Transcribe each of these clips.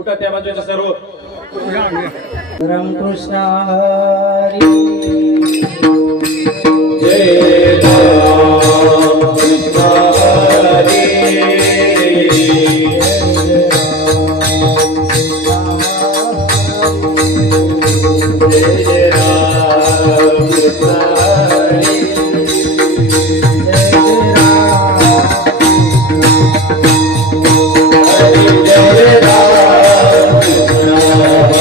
उठा त्या बाजूचे सर्व रामकृष्ण हरी जय राम कृष्ण हरी जय राम कृष्ण हरी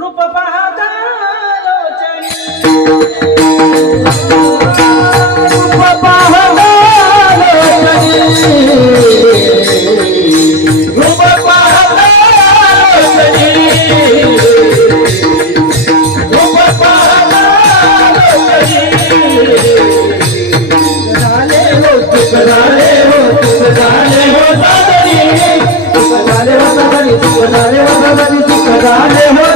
रूप पाहता लोचनी रूप पाहता लोचनी रूप पाहता लोचनी रूप पाहता लोचनी झाले हो तुक झाले हो तुक झाले हो सादरी तुक झाले हो सादरी तुक झाले हो सादरी तुक झाले हो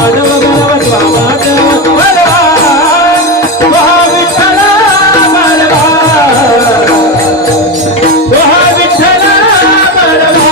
माधव बलवा माधव बलवा विठ्ठल बलवा विठ्ठल बलवा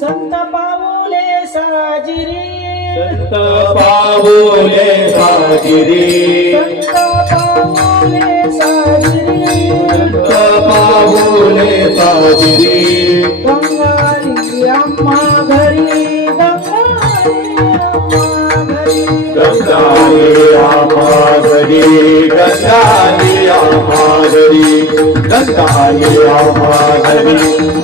संत पाऊले साजिरी संत पाऊले साजिरी संत पाऊले साजिरी संत पाऊले साजिरी गंगाली अम्मा घरी गंगाली आम्हा घरी गंगाली आम्हा घरी गंगाली आम्हा घरी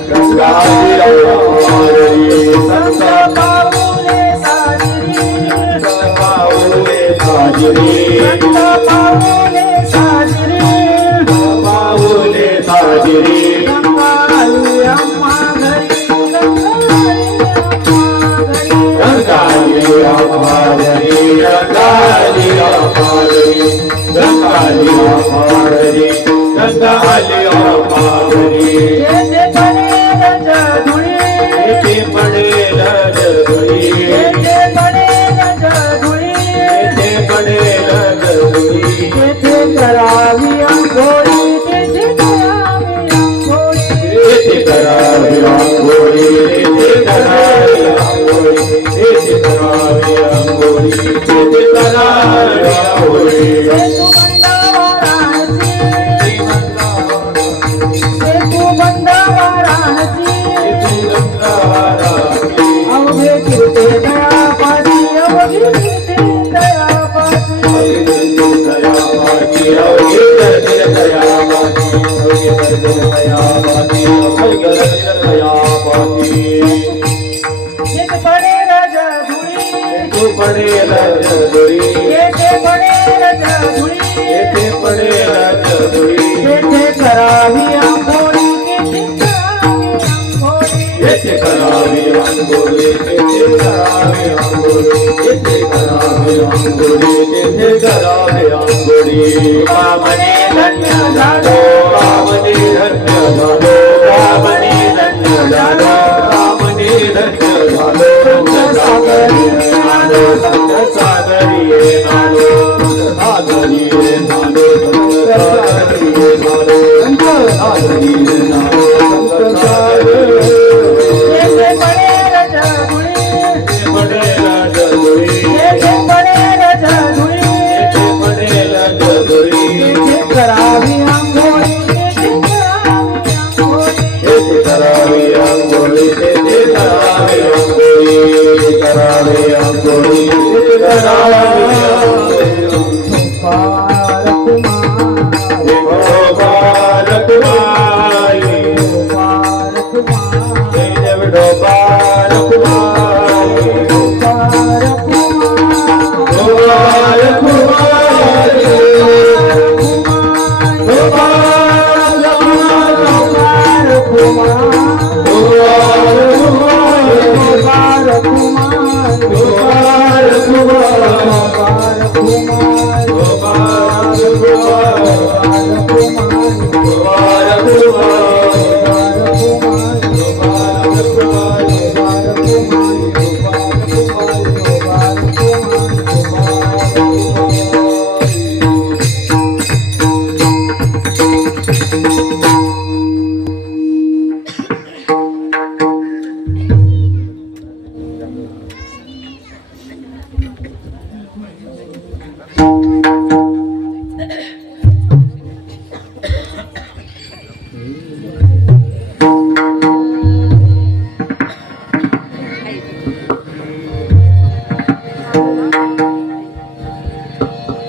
गंगाली आम्हा घरी संत पाऊले साजिरी संत पाऊले साजिरी संत पाऊले साजिरी पाऊले साजिरी गंगाली अम्मा घरी गंगाली आम्हा घरी गंगाली आम्हा घरी गंगाली आम्हा घरी गंगाली आम्हा घरी जेथे पडेल जधुळी येथे पडेल जगुळी जेथे पडेल जधुळी येथे पडेल जगुळी तेथे करावी अंघोळी तेथे करावी अंघोळी येथे करावी आंघोळी येथे करावी आंघोळी येथे करावी आंघोळी सेतू बंद वाराणसी अवघे कीर्ते दयापासी अवघे कीर्ते दयापासी जेथे पडेल जधुळी पडेल जगुळी जेथे पडेल जधुळी येथे पडेल जगुळी तेथे करावी अंघोळी तेथे करावी अंघोळी येथे करावी आंघोळी येथे करावी आंघोळी येथे करावी आंघोळी कामने धन्य झालो रामने धन्य झालो रामने धन्य झालो रामने धन्य झालो संत सागरी आलो संत सागरी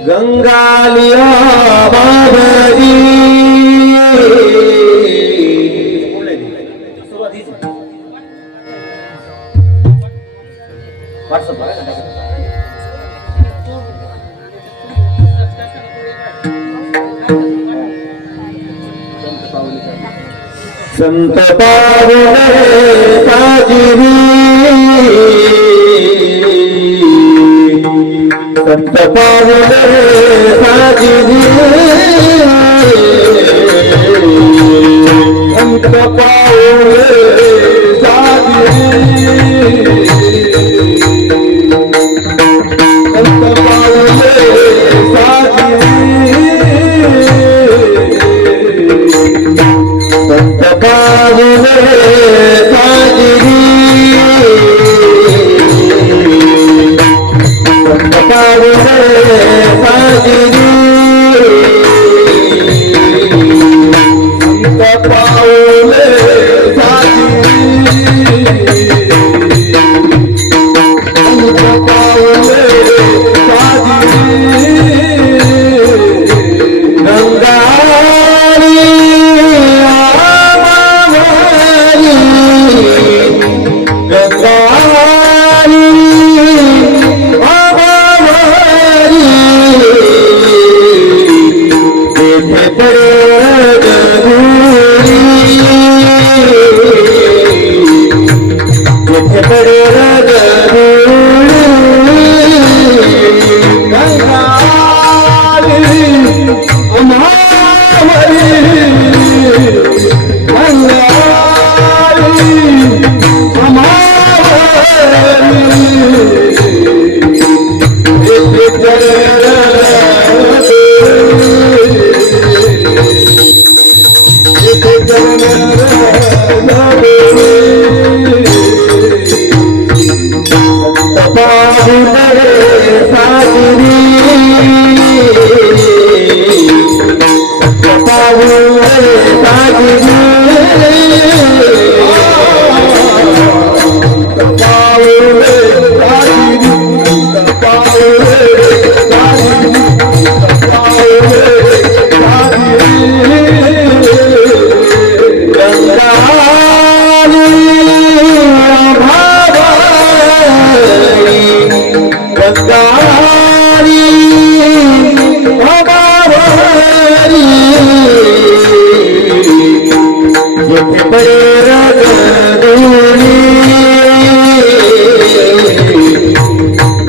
गंगालिया बाबरी संत पावले साजिरी संत पावले साजिरी संत पावले साजिरी संत पावले साजिरी संत पावले साजिरी संत पावले साजिरी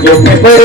संत पावले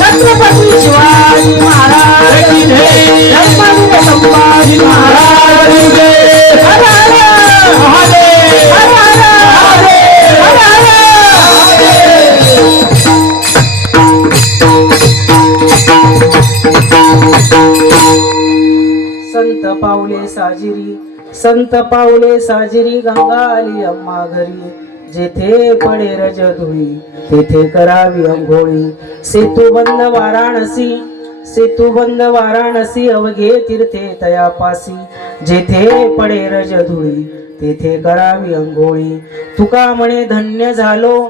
छत्रपती शिवाजी महाराज की जय. धर्मवीर संभाजी महाराज की जय. हर हर महादेव. हर हर महादेव. हर हर संत पावले साजिरी, संत पावले साजिरी, गंगा आली अम्मा घरी. जेथे पडे रजधुळी तेथे करावी अंघोळी. सेतू बंद वाराणसी, सेतू बंद वाराणसी, अवघे तीर्थे तयापासी. जेथे पडे रजधुळी तेथे करावी अंघोळी. तुका म्हणे धन्य झालो,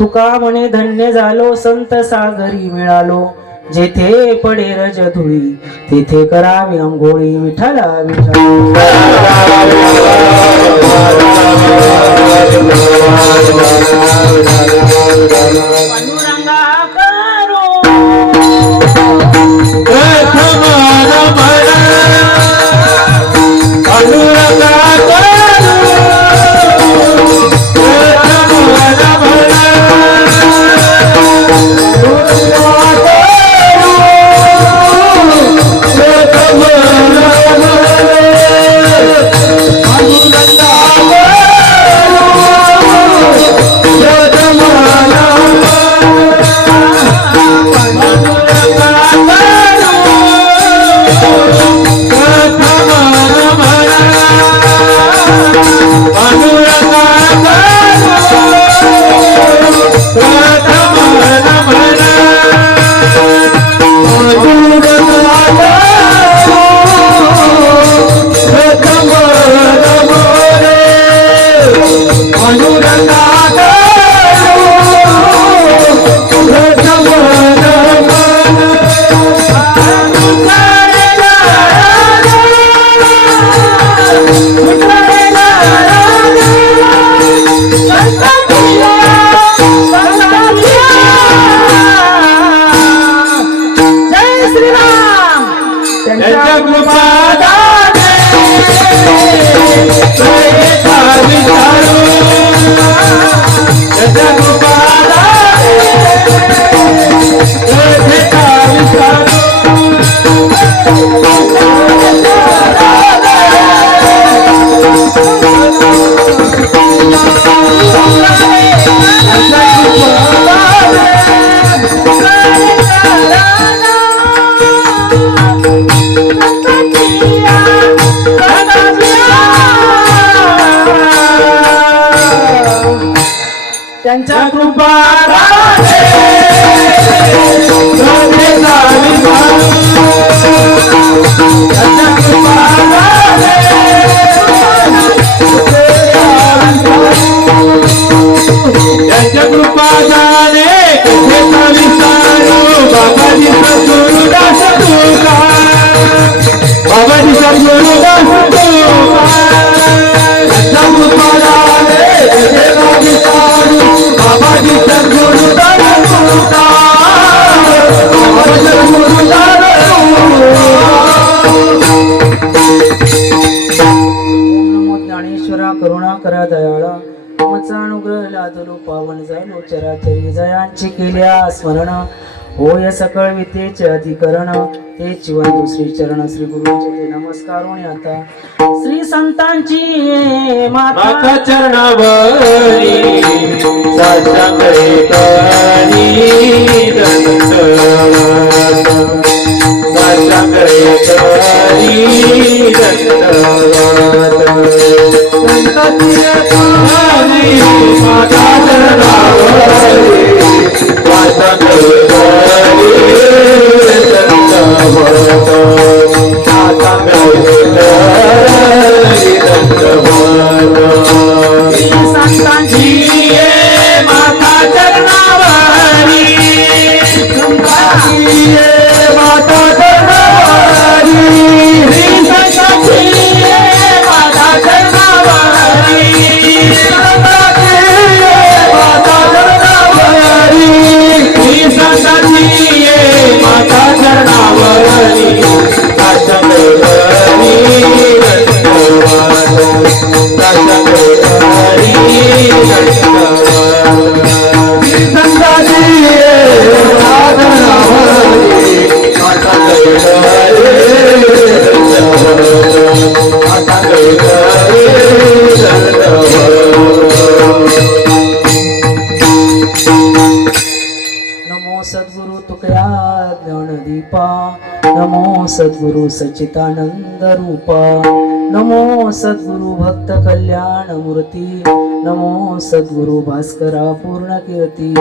तुका म्हणे धन्य झालो, संत सागरी मिळालो. जेथे पडे रजधुळी तेथे करावी अंघोळी. विठ्ठला विठ्ठला पांडुरंगा करू कृपा दाने कळेचा विचारू त्याच्या कृपा दाने कळेचा विचारू त्यांच्या कृपा दाने कळेचा विचारू त्याच्या कृपा दाने त्यांच्या कृपा दाने कथेचा विचारू बाबाजी सद्गुरुदास तुका बाबाजी सद्गुरुदास तुका त्यांच्या कृपा दाने कथेचा विचारू बाबाजी सद्गुरुदास तुका बाबाजी सद्गुरुदास नमो ज्ञानेश्वरा करुणा करा दयाळा मचा अनुग्रह लादलो पावन झालो चराचरी जयांची केल्या स्मरण होय सकळ विद्येचे अधिकरण ते जीवन दुसरी चरण श्री गुरुचे ते नमस्कार होणे आता श्री संतांची माता माता चरणावरी साष्टांगे करी दंड साष्टांगे करी दंडवत संतांची करी माता चरणावरी साष्टांगे करी दंडवत साष्टांगे करी संतांची माता चरणावरी माता चरणावरी श्री संतांची माता चरणावरी माता चरणावरी श्री संतांची माता चरणावरी नमो सद्गुरु तुकया ज्ञानदीपा नमो सद्गुरु सच्चिदानंद रूपा नमो सद्गुरु भक्त कल्याण मूर्ती नमो सद्गुरु भास्करा पूर्ण कीर्ती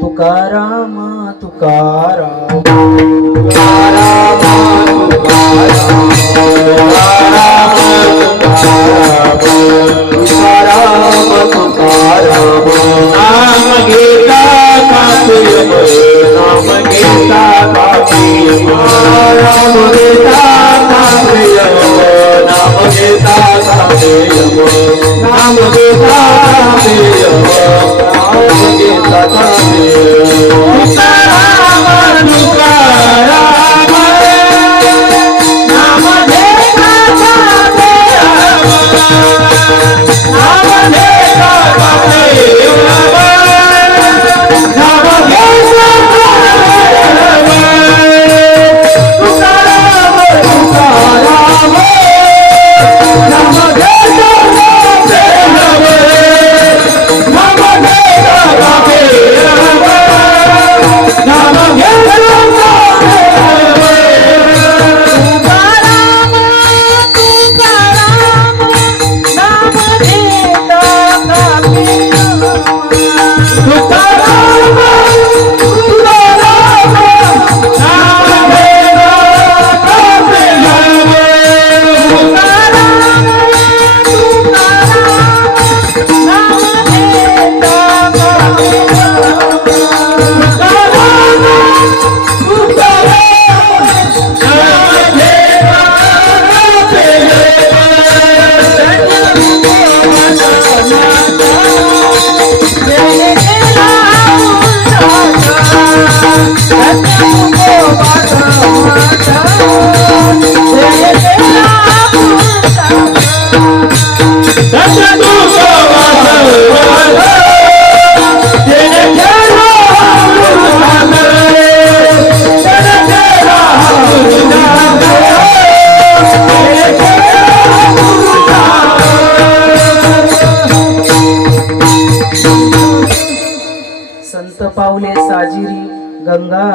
तुकाराम तुकाराम नाम घेता कापियम नाम घेता कापियम नाम घेता कापियम नाम घेता कापियम नाम घेता कापियम नाम घेता कापियम तुकाराम तुकाराम नाम घेता कापियम नाम घेता कापियम नाम घेता कापियम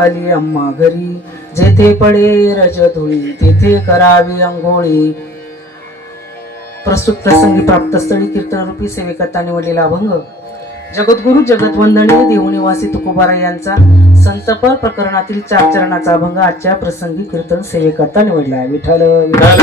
आली अम्मा घरी, जेथे पडे रजधुळी तेथे करावी अंघोळी. प्रस्तुत प्रसंगी प्राप्त स्थळी कीर्तनरूपी सेवेकरता निवडलेला अभंग जगद्गुरु जगतवंदनीय देवनिवासी तुकोबारा यांचा संतपर प्रकरणातील 4 चरणाचा अभंग आजच्या प्रसंगी कीर्तन सेवेकरता निवडला आहे. विठ्ठल विठ्ठल.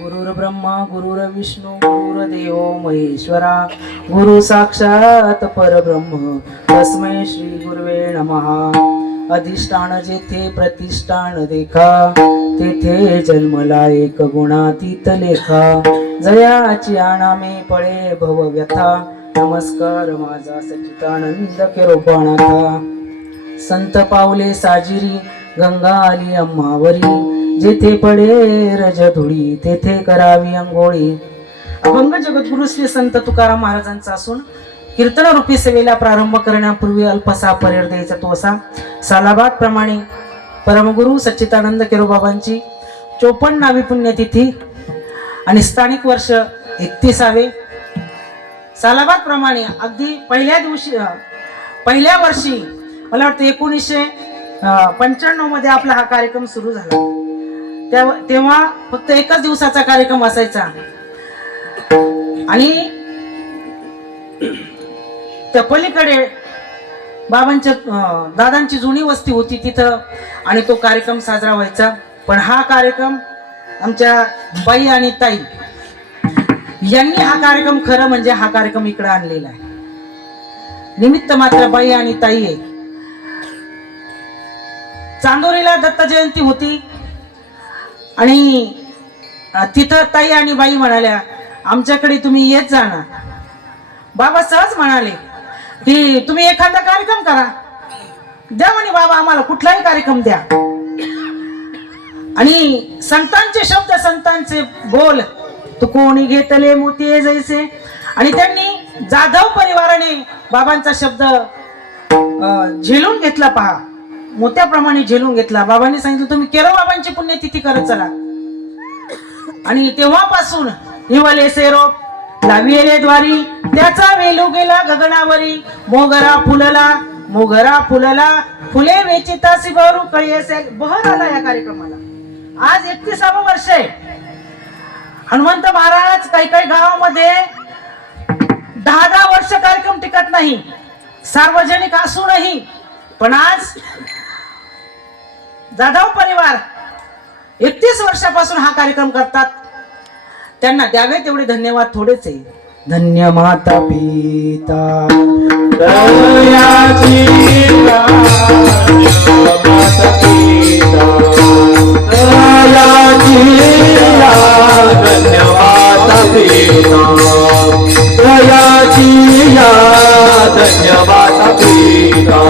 गुरुर्ब्रह्मा गुरुर्विष्णू गुरुर्देव महेश्वरा, गुरु साक्षात परब्रह्म तस्मै श्री गुरुवे नमः. अधिष्ठान जेथे प्रतिष्ठान देखा, तेथे जन्मला एक गुणातीत लेखा. जयाची आणामे पळे भव व्यथा, नमस्कार माझा सच्चिदानंद केरोपानाथा. संत पावले साजिरी गंगा आली अम्मावरी, जेथे पडे रजधुळी तेथे करावी अंघोळी. अभंग जगद्गुरु श्री संत तुकाराम महाराजांचा असून कीर्तनरूपी सेवेला प्रारंभ करण्यापूर्वी अल्पसा परिर द्यायचा तो असा. सालाबाद प्रमाणे परमगुरु सच्चिदानंद केरोबाबांची 54वी पुण्यतिथी आणि स्थानिक वर्ष 31वे. सालाबाद प्रमाणे अगदी पहिल्या वर्षी मला वाटतं 1995 मध्ये आपला हा कार्यक्रम सुरू झाला. तेव्हा फक्त 1च दिवसाचा कार्यक्रम असायचा आणि त्या पलीकडे बाबांच्या दादांची जुनी वस्ती होती तिथं आणि तो कार्यक्रम साजरा व्हायचा. पण हा कार्यक्रम आमच्या बाई आणि ताई यांनी हा कार्यक्रम खरं म्हणजे हा कार्यक्रम इकडे आणलेला आहे. निमित्त मात्र बाई आणि ताई आहे. चांदोरीला दत्त जयंती होती आणि तिथं ताई आणि बाई म्हणाल्या आमच्याकडे तुम्ही येत जाणार. बाबा सहज म्हणाले की तुम्ही एखादा कार्यक्रम करा, द्या म्हणे बाबा आम्हाला कुठलाही कार्यक्रम द्या. आणि संतांचे शब्द संतांचे बोल तू कोणी घेतले मोती जैसे. आणि त्यांनी जाधव परिवाराने बाबांचा शब्द झेलून घेतला. पहा, मोत्याप्रमाणे झेलून घेतला. बाबांनी सांगितलं तुम्ही केरोबाबांची पुण्यतिथी करत चला. आणि तेव्हापासून हिवले सेरोप लाविले द्वारी, त्याचा वेलू गेला गगनावरी. मोगरा फुलला फुले वेचिता सिबरू कळी असेल. बहर आला या कार्यक्रमाला. आज 31वे वर्ष आहे. हनुमंत महाराज काही गावामध्ये 10 वर्ष कार्यक्रम टिकत नाही, सार्वजनिक असूनही. पण आज जाधव परिवार 31 वर्षापासून हा कार्यक्रम करतात. त्यांना द्यावे तेवढे धन्यवाद थोडेच आहे. धन्य माता पिता दयाची माता पिता, दयाची धन्य माता पिता, दयाची धन्य माता पिता.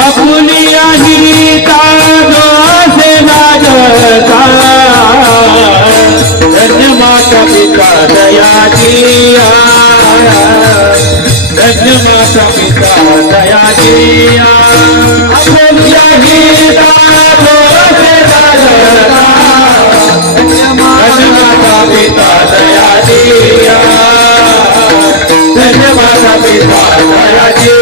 आपली अहिता जोसे नाजता, धन्य माता पिता दयाची, धन्य माता पिता दयाची. आपली अहिता जोसे नाजता, धन्य माता पिता दयाची, धन्य माता पिता दयाची.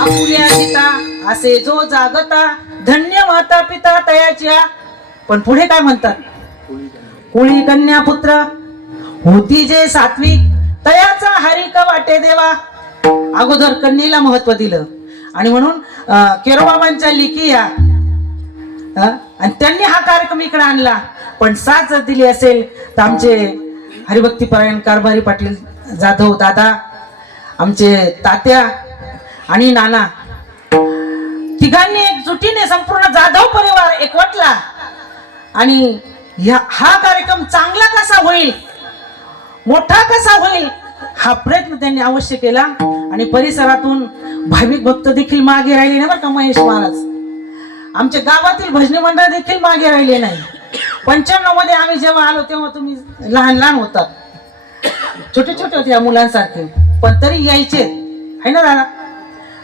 आपुल्या सीता असे जो जागता, धन्य माता पिता तयाच्या. पण पुढे काय म्हणतात, कुळी कन्या पुत्र होती जे सात्विक, तयाचा हरिक वाटे देवा. अगोदर कन्येला महत्व दिलं आणि म्हणून केरोबाबांच्या लिखी या आणि त्यांनी हा कार्यक्रम इकडे आणला. पण साथ जर दिली असेल तर आमचे हरिभक्तीपरायण कारभारी पाटील जाधव दादा, आमचे तात्या आणि नाना, तिघांनी एकजुटीने संपूर्ण जाधव परिवार एकवटला आणि हा कार्यक्रम चांगला कसा होईल, मोठा कसा होईल हा प्रयत्न त्यांनी अवश्य केला. आणि परिसरातून भाविक भक्त देखील मागे राहिले नाही बरं का महेश महाराज. आमच्या गावातील भजनी मंडळ देखील मागे राहिले नाही. 95 मध्ये आम्ही जेव्हा आलो तेव्हा तुम्ही लहान लहान होतात, छोटे छोटे होते या मुलांसारखे, पण तरी यायचे आहे ना दादा,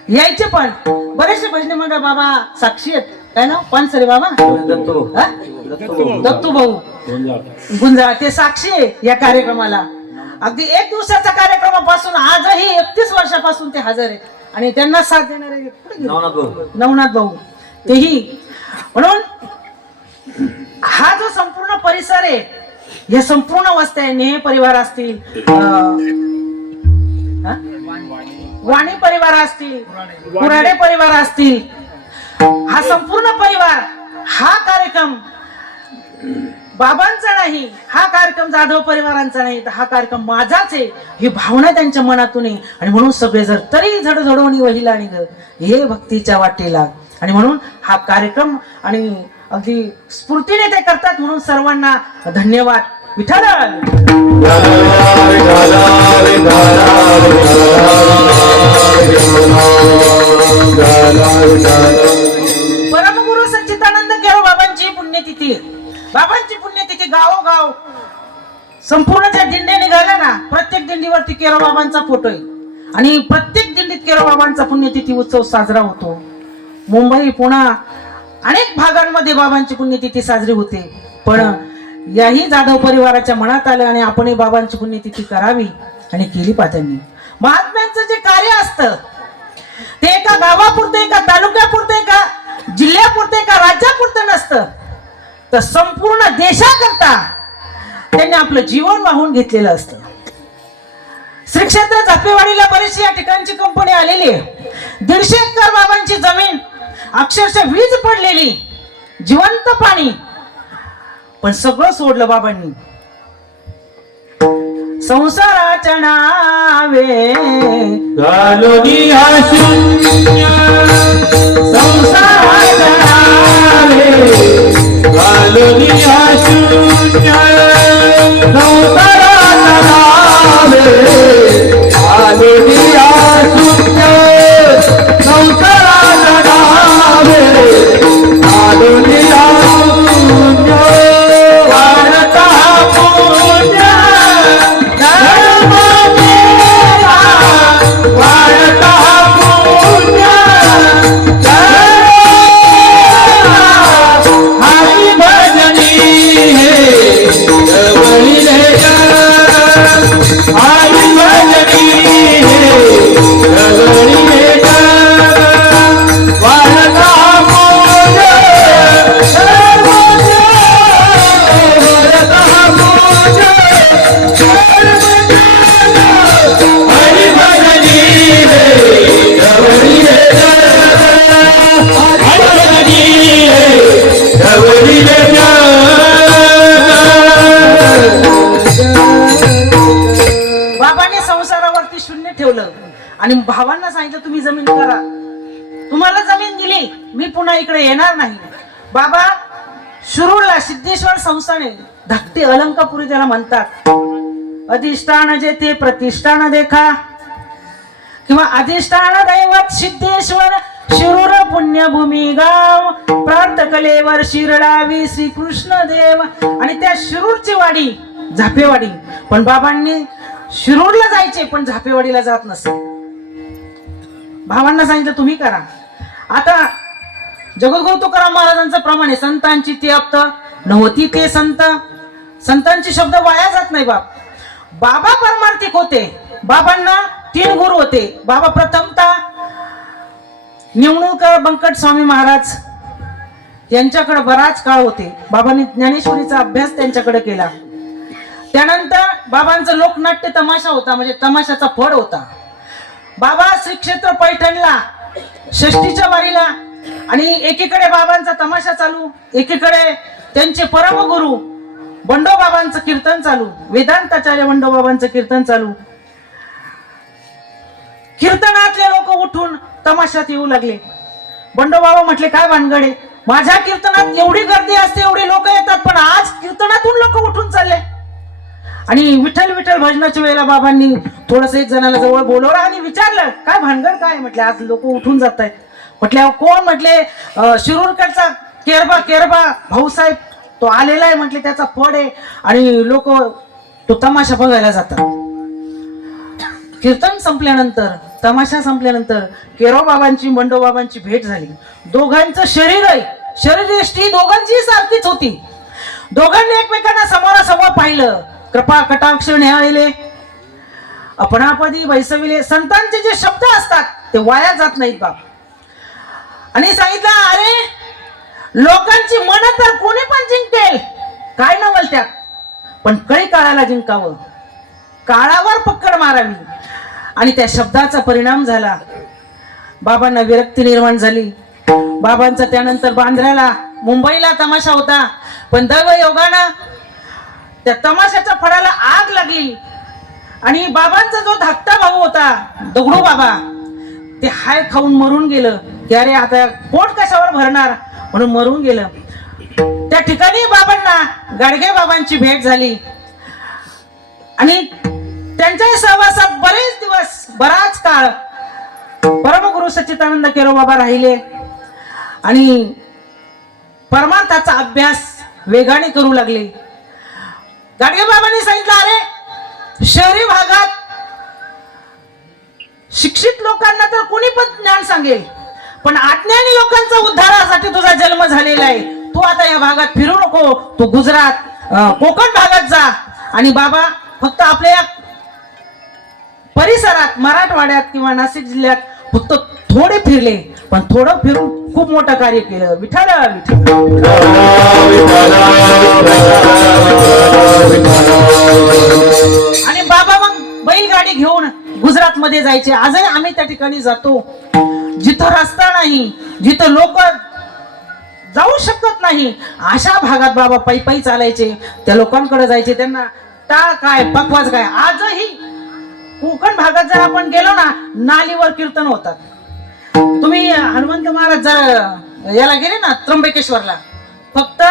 यायचे. पण बरेचसे भजनी मंडळ बाबा साक्षी आहेत. काय ना पानसरे बाबा, दत्तू भाऊ गुंजाळ ते साक्षी आहे या कार्यक्रमाला. अगदी 1 दिवसाच्या कार्यक्रमापासून आजही 31 वर्षापासून ते हजर आहेत आणि त्यांना साथ देणारे नवनाथ भाऊ तेही. म्हणून हा जो संपूर्ण परिसर आहे, या संपूर्ण वस्त्या नेह परिवार असतील, वाणी परिवार असतील, कुराडे परिवार असतील, हा संपूर्ण परिवार, हा कार्यक्रम बाबांचा नाही, हा कार्यक्रम जाधव परिवारांचा नाही, तर हा कार्यक्रम माझाच आहे ही भावना त्यांच्या मनातून आहे. आणि म्हणून सगळे जर तरी झडझडवणी वहिला आणि हे भक्तीच्या वाटेला, आणि म्हणून हा कार्यक्रम आणि अगदी स्फूर्तीने ते करतात. म्हणून सर्वांना धन्यवाद. विठ्ठल परमगुरु सच्चिदानंद केरो बाबांची पुण्यतिथी. बाबांची पुण्यतिथी गावोगाव संपूर्ण ज्या दिंड्या निघाल्या ना, प्रत्येक दिंडीवरती केरो बाबांचा फोटो आहे आणि प्रत्येक दिंडीत केरो बाबांचा पुण्यतिथी उत्सव साजरा होतो. मुंबई, पुणे अनेक भागांमध्ये बाबांची पुण्यतिथी साजरी होते. पण याही जाधव परिवाराच्या मनात आलं आणि आपणही बाबांची पुण्यतिथी करावी आणि केली पाहिजे. महात्म्यांचं जे कार्य असतं ते एका गावापुरतं, एका तालुक्यापुरतं, एका जिल्ह्यापुरतं, एका राज्यापुरतं नसतं, तर संपूर्ण देशाकरता त्यांनी आपलं जीवन वाहून घेतलेलं असतं. श्री क्षेत्र झापेवाडीला बरीचशी या ठिकाणची कंपनी आलेली आहे. 150 एकर बाबांची जमीन, अक्षरशः वीज पडलेली, जिवंत पाणी, पण सगळं सोडलं बाबांनी. संसाराच्या नावे घालोनी हा शून्य, संसाराच्या नावे घालोनी हा शून्य, संसाराच्या नावे घालोनी हा शून्य, संसाराच्या नावे घालोनी हा शून्य. वाढता पुण्य धर्म मेरा, वाढता पुण्य धर्म, हरी भजनी हे जवळीले हरी भजनी हे जवळीले वाढता पुण्य धर्म, हरी भजनी हे जवळीले बाबांनी संसारावरती शून्य ठेवलं आणि भावांना सांगितलं तुम्ही जमीन करा. तुम्हाला जमीन दिली, मी पुन्हा इकडे येणार नाही. बाबा शिरूरला सिद्धेश्वर संस्थाने, धाकटी अलंकापुरी त्याला म्हणतात, अधिष्ठान जेथे प्रतिष्ठान देखा, किंवा अधिष्ठान दैवत सिद्धेश्वर शिरूर पुण्यभूमी गाव, प्रार्थ कलेवर शिरडावी श्रीकृष्ण देव. आणि त्या शिरूरची वाडी झापेवाडी, पण बाबांनी शिरूरला जायचे पण झापेवाडीला जात नसे. भावांना सांगितलं तुम्ही करा. आता जगद्गुरु तुकाराम महाराजांचं प्रमाणे संतांची ती अप्त नव्हती ते संत, संतांचे शब्द वाया जात नाही. बाबा परमार्थिक होते. बाबांना 3 गुरु होते. बाबा प्रथमतः निवणूकर बंकट स्वामी महाराज यांच्याकडे बराच काळ होते. बाबांनी ज्ञानेश्वरीचा अभ्यास त्यांच्याकडे केला. त्यानंतर बाबांचा लोकनाट्य तमाशा होता, म्हणजे तमाशाचा फड होता. बाबा श्री क्षेत्र पैठणला षष्टीच्या वारीला, आणि एकीकडे बाबांचा तमाशा चालू, एकीकडे त्यांचे परमगुरु बंडो बाबांचं कीर्तन चालू, वेदांताचार्य बंडो बाबांचं कीर्तन चालू. कीर्तनातले लोक उठून तमाशात येऊ लागले. बंडो बाबा म्हटले काय भानगडे, माझ्या कीर्तनात एवढी गर्दी असते, एवढी लोक येतात, पण आज कीर्तनातून लोक उठून चालले. आणि विठ्ठल विठ्ठल भजनाच्या वेळेला बाबांनी थोडस एक जणाला जवळ बोलवलं आणि विचारलं काय भानगड काय. म्हटले आज लोक उठून जात आहेत. म्हटले कोण. म्हटले शिरूरकडचा केरबा भाऊसाहेब तो आलेला आहे. म्हटले त्याचा फड आहे आणि लोक तो तमाशा बघायला जातात. कीर्तन संपल्यानंतर, तमाशा संपल्यानंतर केरो बाबांची बंडो बाबांची भेट झाली. दोघांचं शरीर आहे, शरीरयष्टी दोघांची सारखीच होती. दोघांनी एकमेकांना समोरासमोर पाहिलं. कृपा कटाक्ष न्यायले आपणापदी बैसविले. संतांचे जे शब्द असतात ते वाया जात नाहीत बाप. आणि सांगितलं, अरे लोकांची मन तर कोणी पण जिंकेल, काय न बोलत्यात, पण कळी काळाला जिंकावं, काळावर पकड मारावी. आणि त्या शब्दाचा परिणाम झाला. बाबांना विरक्ती निर्माण झाली. बाबांचा त्यानंतर बांद्र्याला मुंबईला तमाशा होता, पण दैवयोगानं त्या तमाशाच्या फळाला आग लागली. आणि बाबांचा जो धाकटा भाऊ होता दगडू बाबा, ते हाय खाऊन मरून गेलं. की अरे आता पोट कशावर भरणार म्हणून मरून गेलं. त्या ठिकाणी बाबांना गाडगे बाबांची भेट झाली. आणि त्यांच्या सहवासात बरेच दिवस, बराच काळ परमगुरु सच्चिदानंद केरो बाबा राहिले. आणि परमार्थाचा अभ्यास वेगाने करू लागले. गाडगे बाबांनी सांगितलं, अरे शहरी भागात शिक्षित लोकांना तर कोणी पण ज्ञान सांगेल, पण अज्ञानी लोकांचा उद्धारासाठी तुझा जन्म झालेला आहे. तू आता या भागात फिरू नको, तू गुजरात, कोकण भागात जा. आणि बाबा फक्त आपल्या परिसरात, मराठवाड्यात किंवा नाशिक जिल्ह्यात फक्त थोडे फिरले, पण थोडं फिरून खूप मोठं कार्य केलं. विठ्ठल विठ्ठल. आणि बाबा मग बैलगाडी घेऊन गुजरात मध्ये जायचे. आजही आम्ही त्या ठिकाणी जातो, जिथं रस्ता नाही, जिथं लोक जाऊ शकत नाही, अशा भागात बाबा पायी पायी चालायचे. त्या लोकांकडे जायचे, त्यांना टाळ काय, पकवाज काय. आजही कोकण भागात जर आपण गेलो ना, नालीवर कीर्तन होतात. तुम्ही हनुमंत महाराज जर याला गेले ना त्र्यंबकेश्वरला, फक्त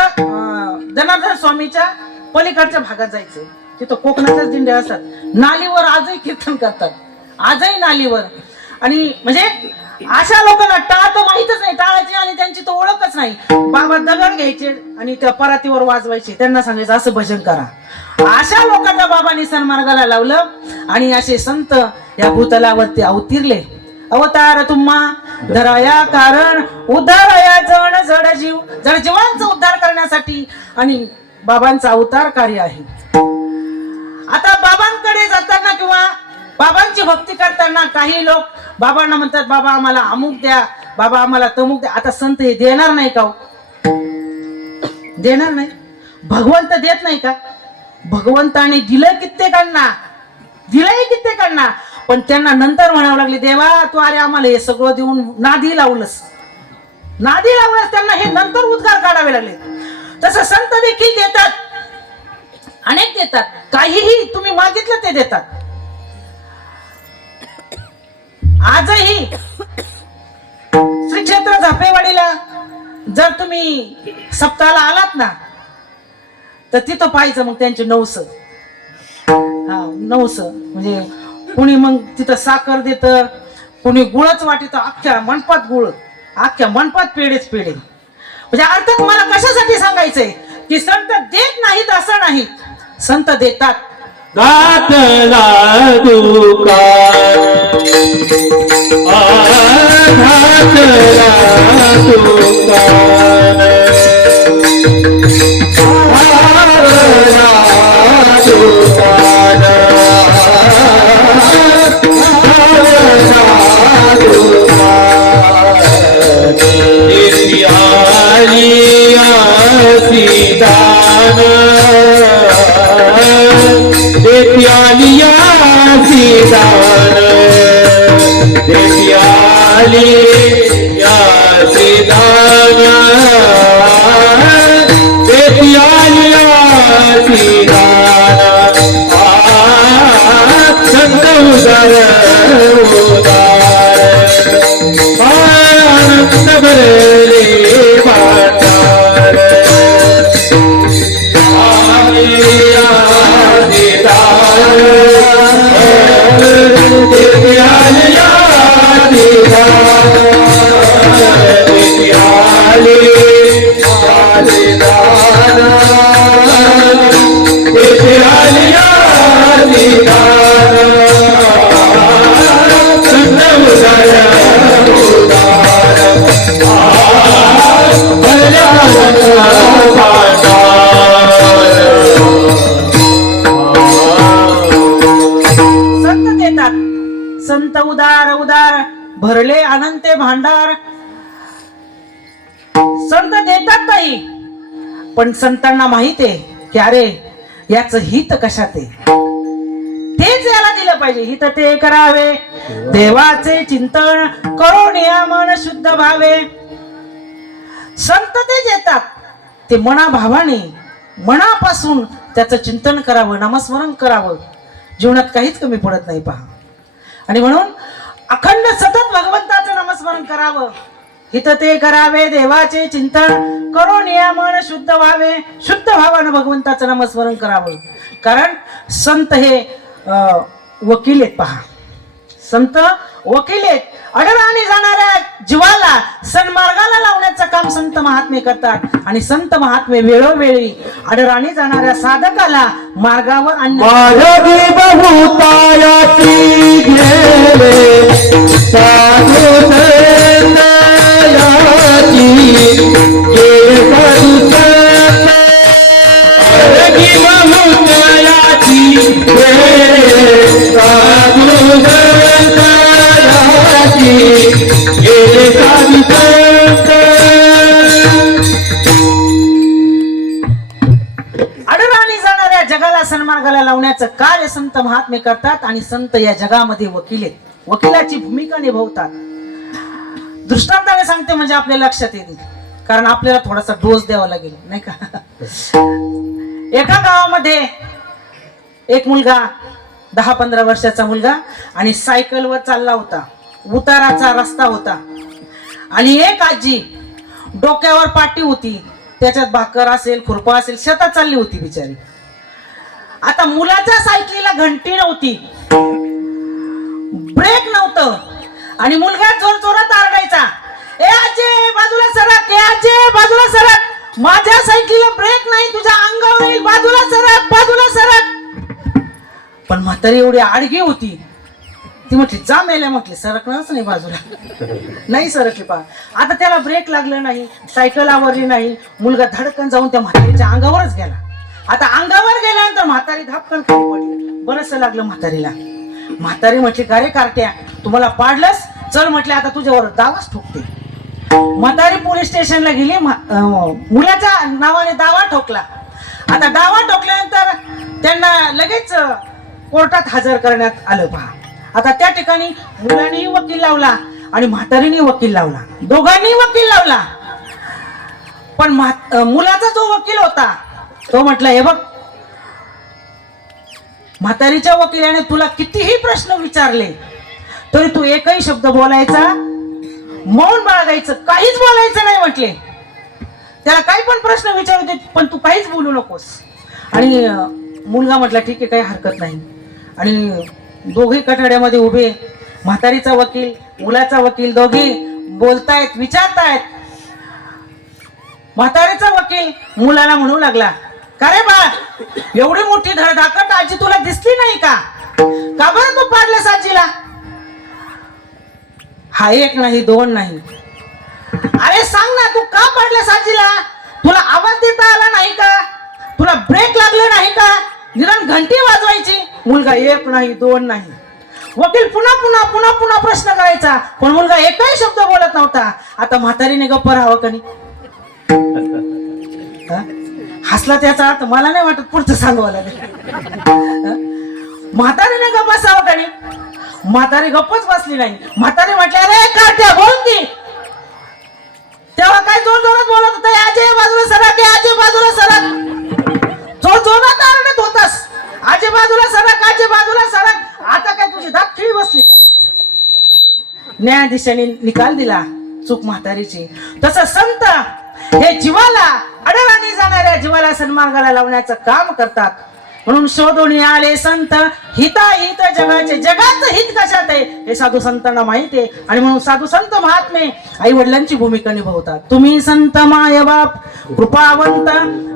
जनार्दन स्वामीच्या पलीकडच्या भागात जायचं, तिथं कोकणाच्याच दिंड्या असतात. नालीवर आजही कीर्तन करतात, आजही नालीवर. आणि म्हणजे अशा लोकांना टाळ तर माहितच नाही, टाळाची आणि त्यांची तर ओळखच नाही. बाबा दगड घ्यायचे आणि त्या परातीवर वाजवायचे, त्यांना सांगायचं असं भजन करा. अशा लोकांना बाबांनी सन्मार्गाला लावलं. आणि असे संत या भूतलावरती अवतीरले. अवतार तुम्हा धराया कारण उद्धाराया जण जड जीव, जड जीवांचा उद्धार करण्यासाठी आणि बाबांचा अवतार कार्य आहे. आता बाबांकडे जाताना किंवा बाबांची भक्ती करताना काही लोक बाबांना म्हणतात, बाबा आम्हाला अमुक द्या, बाबा आम्हाला तमुक द्या. आता संत हे देणार नाही का? देणार नाही. भगवंत देत नाही का? भगवंताने दिलं कित्येकांना, दिलंय कित्येकांना, पण त्यांना नंतर म्हणावं लागले, देवा तू अरे आम्हाला हे सगळं देऊन नादी लावलंस, नादी लावलंस. त्यांना हे नंतर उद्गार काढावे लागले. तसं संत देखील देतात, अनेक देतात, काहीही तुम्ही मागितलं ते देतात. आजही श्री क्षेत्र झापेवाडीला जर तुम्ही सप्ताहाला आलात ना, तर तिथं पाहायचं मग त्यांचे नवस. नवस म्हणजे कुणी मग तिथं साखर देत, कुणी गुळच वाटीत, अख्ख्या मंडपात गुळ, अख्ख्या मंडपात पेढेच पेढे. म्हणजे अर्थात मला कशासाठी सांगायचंय की संत देत नाहीत असं नाही, संत देतात. घातला दुकान घातला दुकान देत्यालिया सीदान देत्यालिया सीदान देत्यालिया सीदान संत उदर उदार आनंद भरले पाटार भरले अनंते भांडार. संत देतात काही, पण संतांना माहित आहे की अरे याच हित कशात आहे, तेच याला दिलं पाहिजे. हित ते करावे देवाचे चिंतन, करो नियमन शुद्ध भावे. संत ते देतात, ते मनाभावाने मनापासून त्याचं चिंतन करावं, नामस्मरण करावं. जीवनात काहीच कमी पडत नाही पहा. आणि म्हणून अखंड सतत भगवंताचं नामस्मरण करावं. हित ते करावे देवाचे चिंतन, करो नियमन शुद्ध व्हावे. शुद्ध भावानं भगवंताचं नामस्मरण करावं. कारण संत हे वकील आहेत पहा. संत वकील आहेत. अडराणी जाणाऱ्या जीवाला सन्मार्गाला लावण्याचं काम संत महात्मे करतात. आणि संत महात्मे वेळोवेळी अडराणी जाणाऱ्या साधकाला मार्गावर माधवी बहुतायाची गेले साधू संतायाची गेले साधू संत. माधवी बहुतायाची गेले साधू संतायाची गेले साधू संत. अडराणी जाणाऱ्या जगाला सन्मार्गाला लावण्याचं कार्य संत महात्मे करतात. आणि संत या जगामध्ये वकील आहेत, वकिलाची भूमिका निभावतात. दृष्टांताने सांगते म्हणजे आपल्या लक्षात येते, कारण आपल्याला थोडासा डोस द्यावा लागेल नाही का. एका गावामध्ये एक मुलगा 10-15 वर्षाचा मुलगा आणि सायकलवर चालला होता. उताराचा रस्ता होता आणि एक आजी डोक्यावर पाटी होती, त्याच्यात भाकर असेल खुरपा असेल, शेतात चालली होती बिचारी. आता मुलाच्या सायकलीला घंटी नव्हती, ब्रेक नव्हतं आणि मुलगा जोर जोरात आरडायचा, ए आजे बाजूला सरक, ए आजे बाजूला सरक, माझ्या सायकलीला ब्रेक नाही, तुझ्या अंगावर येईल, बाजूला सरक, बाजूला सरक. पण म्हातारी एवढी आडगी होती, ती म्हटली जा मेल्या, म्हटली सरकणारच नाही बाजूला. नाही सरकली पहा. आता त्याला ब्रेक लागलं नाही, सायकल आवरली नाही, मुलगा धडकन जाऊन त्या म्हातारीच्या अंगावरच गेला. आता अंगावर गेल्यानंतर म्हातारी धापकन खाली पडली. बरंच लागलं म्हातारीला. म्हातारी म्हटली का रे कार्ट्या, तुम्हाला पाडलंस, चल म्हटले आता तुझ्यावर दावाच ठोकते. म्हातारी पोलीस स्टेशनला गेली, मुलाच्या नावाने दावा ठोकला. आता दावा ठोकल्यानंतर त्यांना लगेच कोर्टात हजर करण्यात आलं पहा. आता त्या ठिकाणी मुलांनी वकील लावला आणि म्हातारीने वकील लावला, दोघांनी वकील लावला. पण मुलाचा जो वकील होता तो म्हटला, हे बघ म्हातारीच्या वकिलाने तुला कितीही प्रश्न विचारले तरी तू एकही शब्द बोलायचा, मौन बाळगायचं, काहीच बोलायचं नाही म्हटले. त्याला काही पण प्रश्न विचारू दे पण तू काहीच बोलू नकोस. आणि मुलगा म्हटला ठीक आहे काही हरकत नाही. आणि दोघे कठाड्यामध्ये उभे, म्हातारीचा वकील मुलाचा वकील दोघे बोलतायत, विचारतायत. म्हातारीचा वकील मुलाला म्हणू लागला, का रे बा एवढी मोठी धडधाकट आजी तुला दिसली नाही का, का बरं तू पाडलंस आजीला. हा एक नाही दोन नाही, अरे सांग ना तू का पाडलंस आजीला, तुला आवाज देता आला नाही का, तुला ब्रेक लागले नाही का, निदान घंटी वाजवायची. मुलगा एक नाही दोन नाही. वकील पुन्हा पुन्हा पुन्हा पुन्हा प्रश्न करायचा पण मुलगा एकही शब्द बोलत नव्हता. आता म्हातारीने गप्प राहावं का नाही. हसला त्याचा अर्थ मला नाही वाटत पुढचं सांगावं लागेल. म्हातारीने गप्प बसावं का नाही. म्हातारी गप्पच बसली नाही. म्हातारी म्हटली अरे काट्या बोल की. तेव्हा काय जोर जोरात बोलत होता, आजी बाजूला सरक, आजी बाजूला सरक, जोर जोरात आरडत होतास, आजी बाजूला सरक, आजी बाजूला सरक. आता काय तुझी दात खिळी बसली का. न्यायाधीशाने निकाल दिला, चूक म्हातारीची. तसं संत हे जीवाला अडराणी जाणाऱ्या जीवाला सन्मार्गाला लावण्याचं काम करतात. म्हणून शोधून आले संत हिताहित जगाचे, जगाचं हित कशात आहे हे साधू संतांना माहिती आहे. आणि म्हणून साधू संत महात्मे आई वडिलांची भूमिका निभावतात. तुम्ही संत माय बाप कृपावंत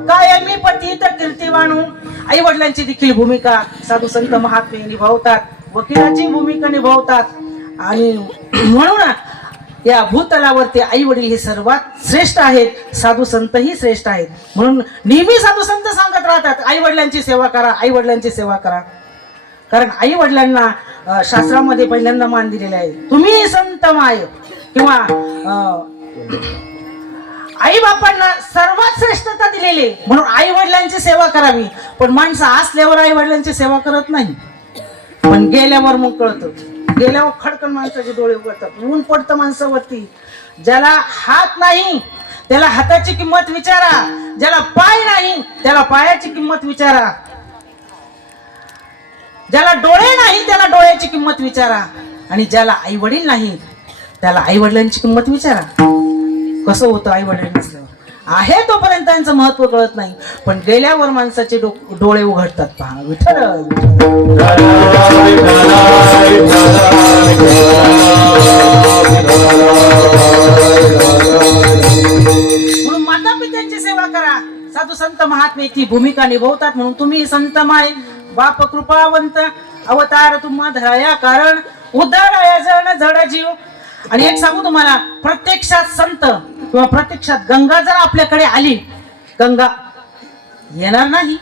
कायमी पतित कीर्तिवाणू. आई वडिलांची देखील भूमिका साधू संत महात्मे निभावतात, वकिलाची भूमिका निभावतात. आणि म्हणून या भूतलावरती आई वडील हे सर्वात श्रेष्ठ आहेत, साधू संत ही श्रेष्ठ आहेत. म्हणून नेहमी साधू संत सांगत राहतात आई वडिलांची सेवा करा, आई वडिलांची सेवा करा. कारण आई वडिलांना शास्त्रामध्ये पहिल्यांदा मान दिलेला आहे. तुम्ही संत माय किंवा आई बापांना सर्वात श्रेष्ठता दिलेली, म्हणून आई वडिलांची सेवा करावी. पण माणसं असल्यावर आई वडिलांची सेवा करत नाही, पण गेल्यावर मग कळतं. गेल्यावर खडकन माणसाचे डोळे उघडतात. ऊन पडतं माणसावरती. ज्याला हात नाही त्याला हाताची किंमत विचारा, ज्याला पाय नाही त्याला पायाची किंमत विचारा, ज्याला डोळे नाही त्याला डोळ्याची किंमत विचारा, आणि ज्याला आई वडील नाही त्याला आई वडिलांची किंमत विचारा. कसं होतं आई वडील नसल्यावर? आहे तोपर्यंत त्यांचं महत्व कळत नाही, पण गेल्यावर माणसाचे डोळे उघडतात. पहा विठ्ठल. म्हणून माता पित्यांची सेवा करा. साधू संत महात्मे ती भूमिका निभवतात. म्हणून तुम्ही संत माय बाप कृपावंत अवतार तुम्हा धराया कारण उद्धाराया जण जड जीव. आणि एक सांगू तुम्हाला, प्रत्यक्षात संत किंवा प्रत्यक्षात गंगा जर आपल्याकडे आली, गंगा येणार नाही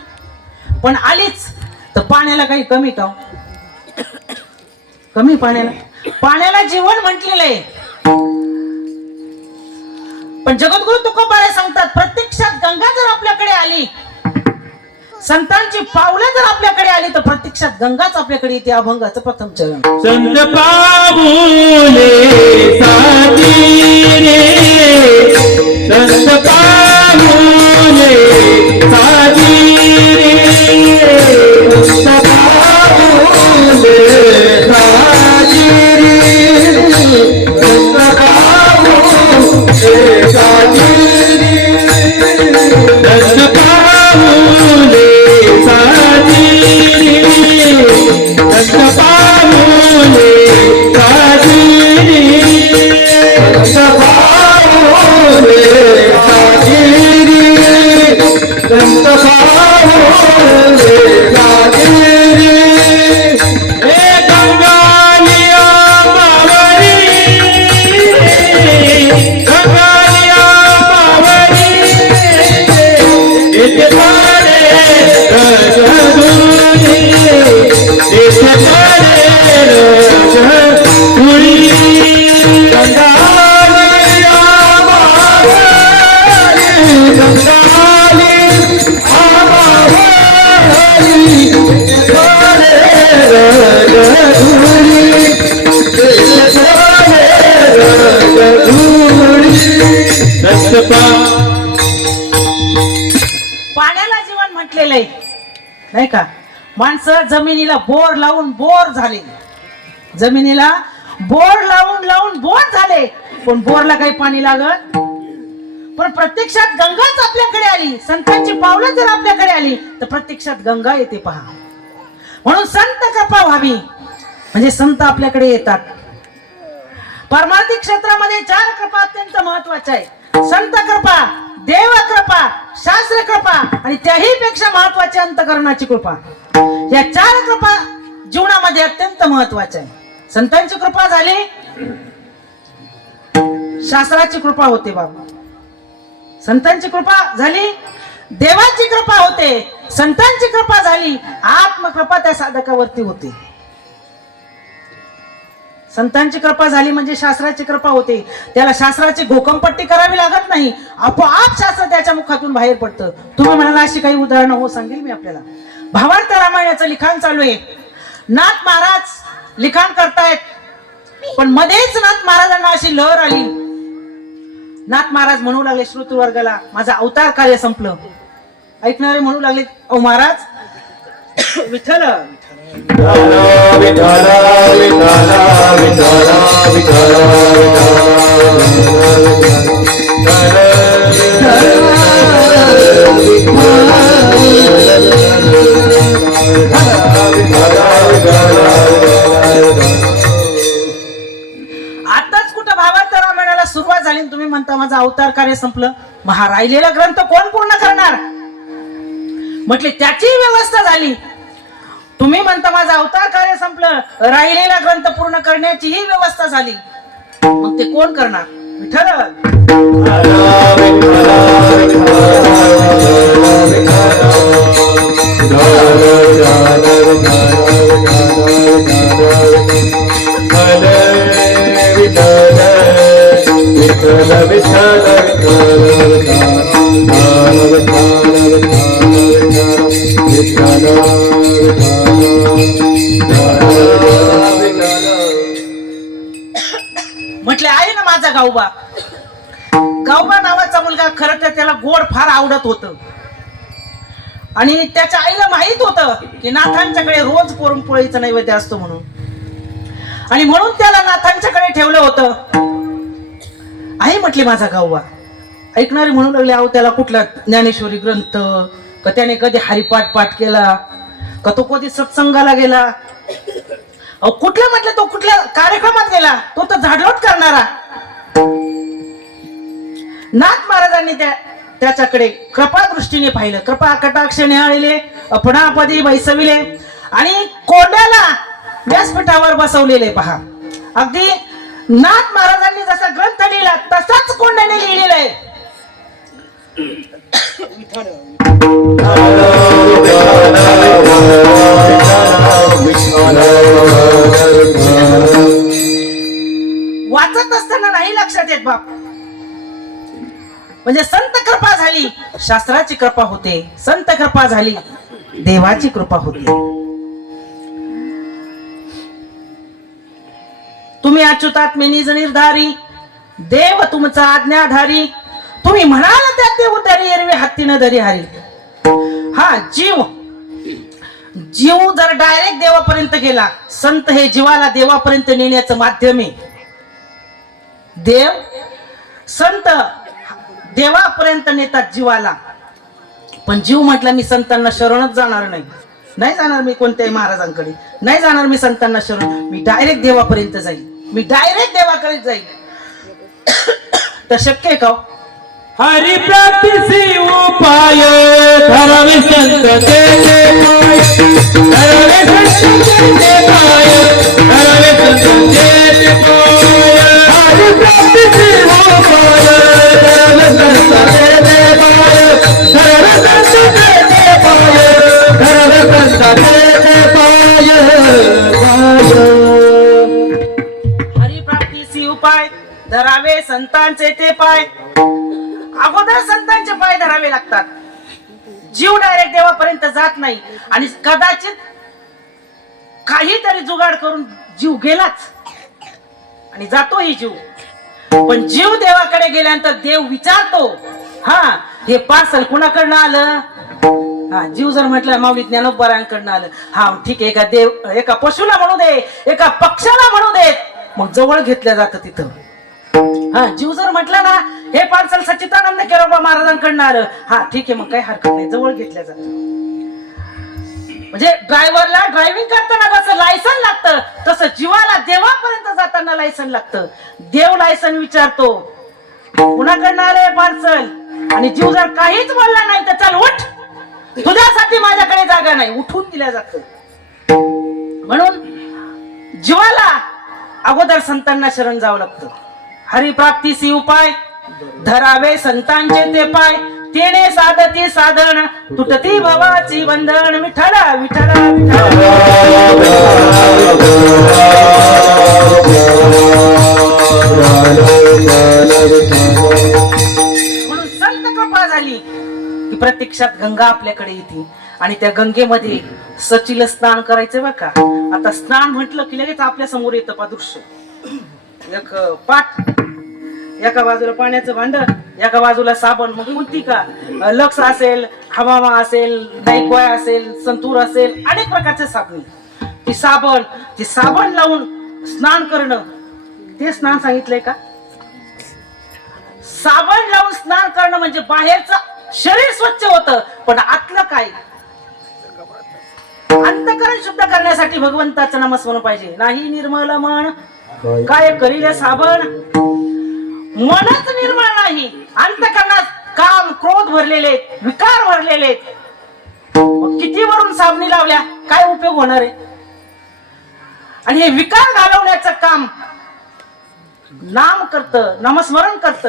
पण आलीच तर पाण्याला काही कमी का? कमी पाण्याला जीवन म्हटलेलं आहे. पण जगद्गुरु तुकोबाराय सांगतात, प्रत्यक्षात गंगा जर आपल्याकडे आली, संतांची पावलं जर आपल्याकडे आली, तर प्रत्यक्षात गंगाच आपल्याकडे येते. अभंगाचं प्रथम चरण. संत पाऊले साजी रे, संत पाऊले साजी रे, संत पाऊले साजी रे, संत पाऊले साजी रे, संत पाऊले साजी रे, संत पाऊले साजी रे, संत पाऊले साजी रे, संत पाऊले साजी रे. हे गंगालिया मावळी, गंगालिया मावळी, येथे पारे रजधुळी, येथे पारे रजधुळी. गंगालिया मावळी, गंगाली मावळी, येथे पारे रजधुळी, येथे पारे रजधुळी. दत्तपा पाण्याला जीवन म्हटलेलं आहे, नाही का? माणसं जमिनीला बोर लावून बोर झाले, जमिनीला बोर लावून बोर झाले, पण बोरला काही पाणी लागत. पण प्रत्यक्षात गंगाच आपल्याकडे आली, संतांची पावलं जर आपल्याकडे आली तर प्रत्यक्षात गंगा येते. पहा, म्हणून संत कृपा व्हावी, म्हणजे संत आपल्याकडे येतात. परमार्थिक क्षेत्रामध्ये 4 कृपा अत्यंत महत्वाच्या आहे. संत कृपा, देव कृपा, शास्त्र कृपा, आणि त्याही पेक्षा महत्वाची अंतकरणाची कृपा. या 4 कृपा जीवनामध्ये अत्यंत महत्वाच्या आहे. संतांची कृपा झाली, शास्त्राची कृपा होते बाबा. संतांची कृपा झाली, देवाची कृपा होते. संतांची कृपा झाली, आत्मकृपा त्या साधकावरती होते. संतांची कृपा झाली म्हणजे शास्त्राची कृपा होते. त्याला शास्त्राची घोकंपट्टी करावी लागत नाही, आपोआप शास्त्र त्याच्या मुखातून बाहेर पडतं. तुम्ही म्हणाला अशी काही उदाहरणं हो, सांगेल मी आपल्याला. भावार्थ रामायणाचं लिखाण चालू आहे. नाथ महाराज लिखाण करतायत, पण मध्येच नाथ महाराजांना अशी लहर आली. नाथ महाराज म्हणू लागले श्रोतृ वर्गाला, माझं अवतार कार्य संपलं. ऐकणारे म्हणू लागले, ओ महाराज विठ्ठल विठ्ठल विठ्ठल विठ्ठल विठ्ठल विठ्ठल आताच कुठं भावार्थ रामायणाला सुरुवात झाली, तुम्ही म्हणता माझं अवतार कार्य संपलं. मग हा राहिलेला ग्रंथ कोण पूर्ण करणार? म्हटले त्याची व्यवस्था झाली. तुम्ही म्हणता माझं अवतार कार्य संपलं, राहिलेला ग्रंथ पूर्ण करण्याची ही व्यवस्था झाली. मग ते कोण करणार? विठ्ठल. विठ्ठल विठ्ठल विठ्ठल विठ्ठल म्हटले आहे ना माझा गावबा. गावबा नावाचा मुलगा खरं तर त्याला गोड फार आवडत होतं आणि त्याच्या आईला माहित होतं की नाथांच्याकडे रोज पुरणपोळीचा नैवेद्य असतो म्हणून, आणि म्हणून त्याला नाथांच्याकडे ठेवलं होतं. आई म्हटली माझा गावबा. ऐकणारे म्हणू लागले अहो त्याला कुठला ज्ञानेश्वरी ग्रंथ, का त्याने कधी हरिपाठ पाठ केला, का तो कधी सत्संगाला गेला, अहो कुठल्या म्हटलं तो कुठल्या कार्यक्रमात गेला, तो तर झाडलोट करणारा. नाथ महाराजांनी त्याच्याकडे कृपा दृष्टीने पाहिलं, कृपा कटाक्ष निहाळले, अपणापदी बैसविले आणि कोंड्याला व्यासपीठावर बसवलेले. पहा अगदी नाथ महाराजांनी जसा ग्रंथ लिहिला तसाच कोंड्याने लिहिलेला आहे. वाचत असताना नाही लक्षात येत बाप. म्हणजे संत कृपा झाली, शास्त्राची कृपा होते. संत कृपा झाली, देवाची कृपा होते. तुम्ही अच्युतात मी निज निर्धारी, देव तुमचा आज्ञाधारी. तुम्ही म्हणाल त्या ते उदारी एरवी हत्तीनं दरी हारी. हा जीव जर डायरेक्ट देवापर्यंत गेला, संत हे जीवाला देवापर्यंत नेण्याचं माध्यम आहे. देव संत देवापर्यंत नेतात जीवाला. पण जीव म्हटला मी संतांना शरणच जाणार नाही, नाही जाणार मी कोणत्याही महाराजांकडे, नाही जाणार मी संतांना शरण, मी डायरेक्ट देवापर्यंत जाईल, मी डायरेक्ट देवाकडे जाईल. तर शक्य आहे का? हरिप्राप्तीसी उपाय धरावे संत तेचे पाय, धरावे संत तेचे पाय, धरावे संत तेचे पाय. हरिप्राप्तीसी उपाय धरावे संत तेचे पाय, धरावे संत तेचे पाय, धरावे संत तेचे पाय. हरिप्राप्तीसी उपाय धरावे संतांचे ते पाय. अगोदर संतांचे पाय धरावे लागतात. जीव डायरेक्ट देवापर्यंत जात नाही आणि कदाचित काहीतरी जुगाड करून जीव गेलाच आणि जातोही जीव. पण जीव देवाकडे गेल्यानंतर देव विचारतो, हा हे पार्सल कुणाकडनं आलं? हा जीव जर म्हटलं माऊली ज्ञानोबरायांकडनं आलं, हा ठीक आहे. एका देव एका पशुला म्हणू दे, एका पक्षाला म्हणू देत, मग जवळ घेतलं जातं तिथं. हा जीव जर म्हटलं ना हे पार्सल सच्चिदानंद केरोबा महाराजांकडनं आलं, हा ठीक आहे, मग काही हरकत नाही, जवळ घेतल्या जातं. म्हणजे ड्रायव्हरला ड्रायव्हिंग करताना जसं लायसन लागतं तसं जीवाला देवापर्यंत जाताना लायसन लागतं. देव लायसन विचारतो कुणाकडनं आले पार्सल, आणि जीव जर काहीच बोलला नाही तर चल उठ, तुझ्यासाठी माझ्याकडे जागा नाही, उठून दिल्या जातं. म्हणून जीवाला अगोदर संतांना शरण जावं लागतं. हरिप्राप्तीसी उपाय धरावे संतांचे ते पाय, तेने साधती साधन तुटती भवाची बंधन. विठ्ठला विठ्ठला म्हणून संत कृपा झाली की प्रत्यक्षात गंगा आपल्याकडे येते आणि त्या गंगेमध्ये सचिल स्नान करायचं बरं का. आता स्नान म्हटलं की लगेच आपल्या समोर येतं पा दृश्य. एक पाट, एका बाजूला पाण्याचं भांड, एका बाजूला साबण. मग कोणती का लक्स असेल, हवामा असेल, नाईकवाय असेल, संतूर असेल, अनेक प्रकारचे साबण. ती साबण लावून स्नान करणं, ते स्नान सांगितलंय का? साबण लावून स्नान करणं म्हणजे बाहेरचं शरीर स्वच्छ होतं, पण आतलं काय? अंतःकरण शुद्ध करण्यासाठी भगवंताचं नामस्मरण पाहिजे. नाही निर्मळ मन काय करील साबण. मनच निर्मळ नाही, अंतःकरणात काम क्रोध भरलेले, विकार भरलेले. किती वरून साबणी लावल्या काय उपयोग होणार आहे? आणि हे विकार घालवण्याचं काम नाम करत, नामस्मरण करत,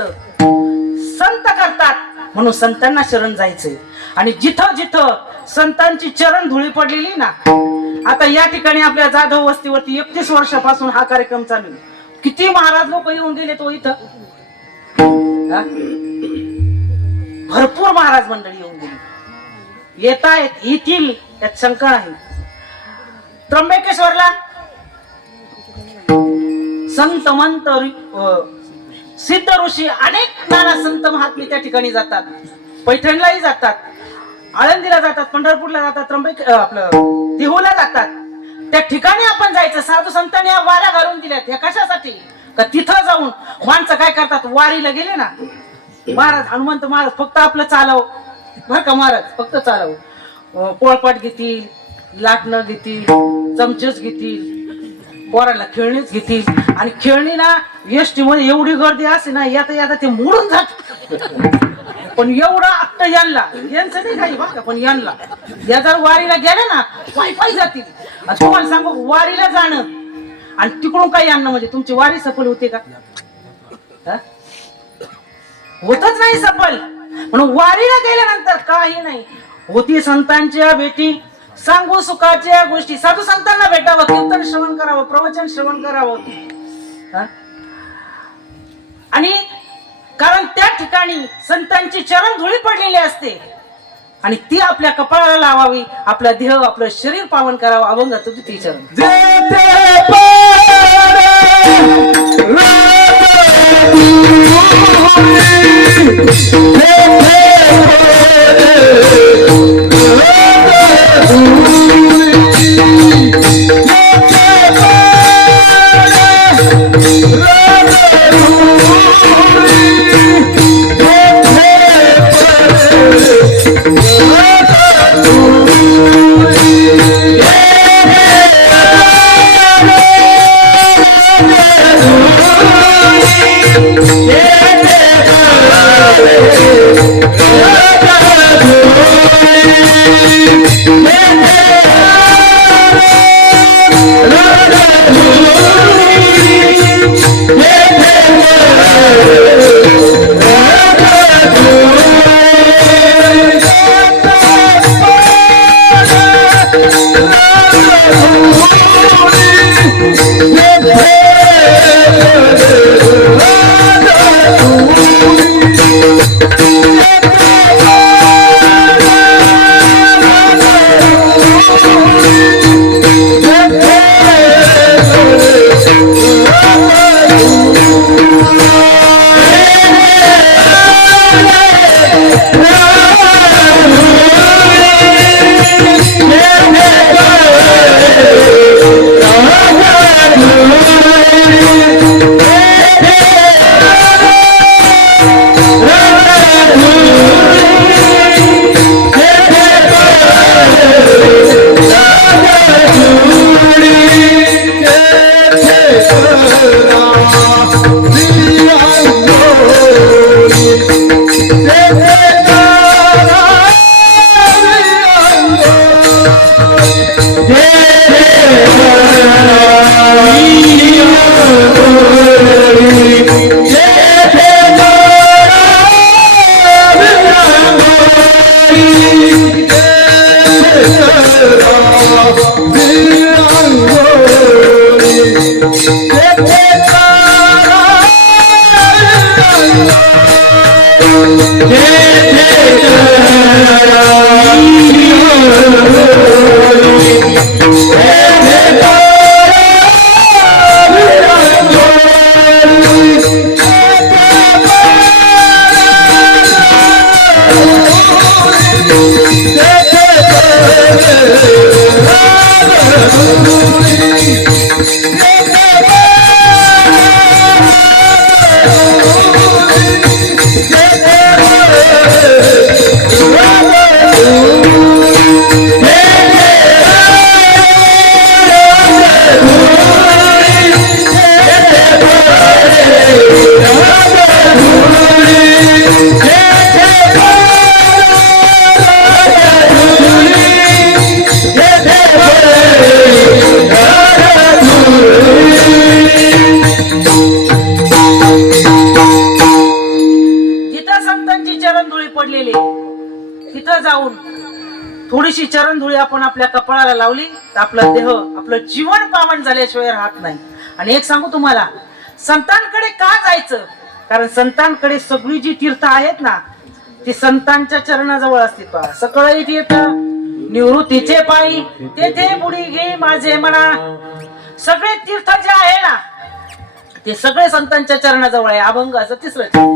संत करतात. म्हणून संतांना शरण जायचंय. आणि जिथं जिथं संतांची चरण धुळी पडलेली ना, आता या ठिकाणी आपल्या जाधव वस्तीवरती 31 वर्षापासून हा कार्यक्रम चालू आहे. किती महाराज लोक येऊन गेले तो इथं. हा? भरपूर महाराज मंडळी येऊन गेली, येतील यात शंका नाही. त्र्यंबकेश्वरला संत मंत सिद्ध ऋषी अनेक नाना संत महात्मे त्या ठिकाणी जातात. पैठणलाही जातात, आळंदीला जातात, पंढरपूरला जातात, आपलं देहूला जातात. त्या ठिकाणी आपण जायचं. साधू संतांनी या वाऱ्या घालून दिल्यात. हे कशासाठी? का तिथं जाऊन माणसं काय करतात, वारीला गेले ना महाराज, हनुमंत महाराज फक्त आपलं चालव बर का, महाराज फक्त चालव. पोळपाट घेतील, लाटणं घेतील, चमचेच घेतील, पोराला खेळणीच घेतील. आणि खेळणी ना एसटी मध्ये एवढी गर्दी असते ना, येता ते मोडून जात. पण एवढं अक्ट यांचं नाही काही बघा, पण यांना या जर वारीला गेले ना पायी जातील. तुम्हाला सांगू, वारीला जाणं आणि तिकडून काही आणणं म्हणजे तुमची वारी सफल होते का? होतच नाही सफल. म्हणून वारीला गेल्यानंतर काही नाही होती. संतांच्या भेटी, सांगू सुखाच्या गोष्टी, साधू संतांना भेटावं, कीर्तन श्रवण करावं, प्रवचन श्रवण करावं. आणि कारण त्या ठिकाणी संतांची चरण धुळी पडलेली असते आणि ती आपल्या कपाळाला लावावी, आपला देह आपलं शरीर पावन करावं. अभंगाचं द्वितीय चरण. थोडीशी चरण धुळी आपण आपल्या कपाळाला लावली तर आपला देह, आपलं जीवन पावन झाल्याशिवाय राहत नाही. आणि एक सांगू तुम्हाला, संतांकडे का जायचं? कारण संतांकडे सगळी जी तीर्थ आहेत ना ती संतांच्या चरणाजवळ असतील पहा. सकळही तीर्थ निवृत्तीचे पायी तेथे बुडी घे माझे म्हणा. सगळे तीर्थ जे आहे ना ते सगळे संतांच्या चरणाजवळ आहे. अभंग असं तिसरं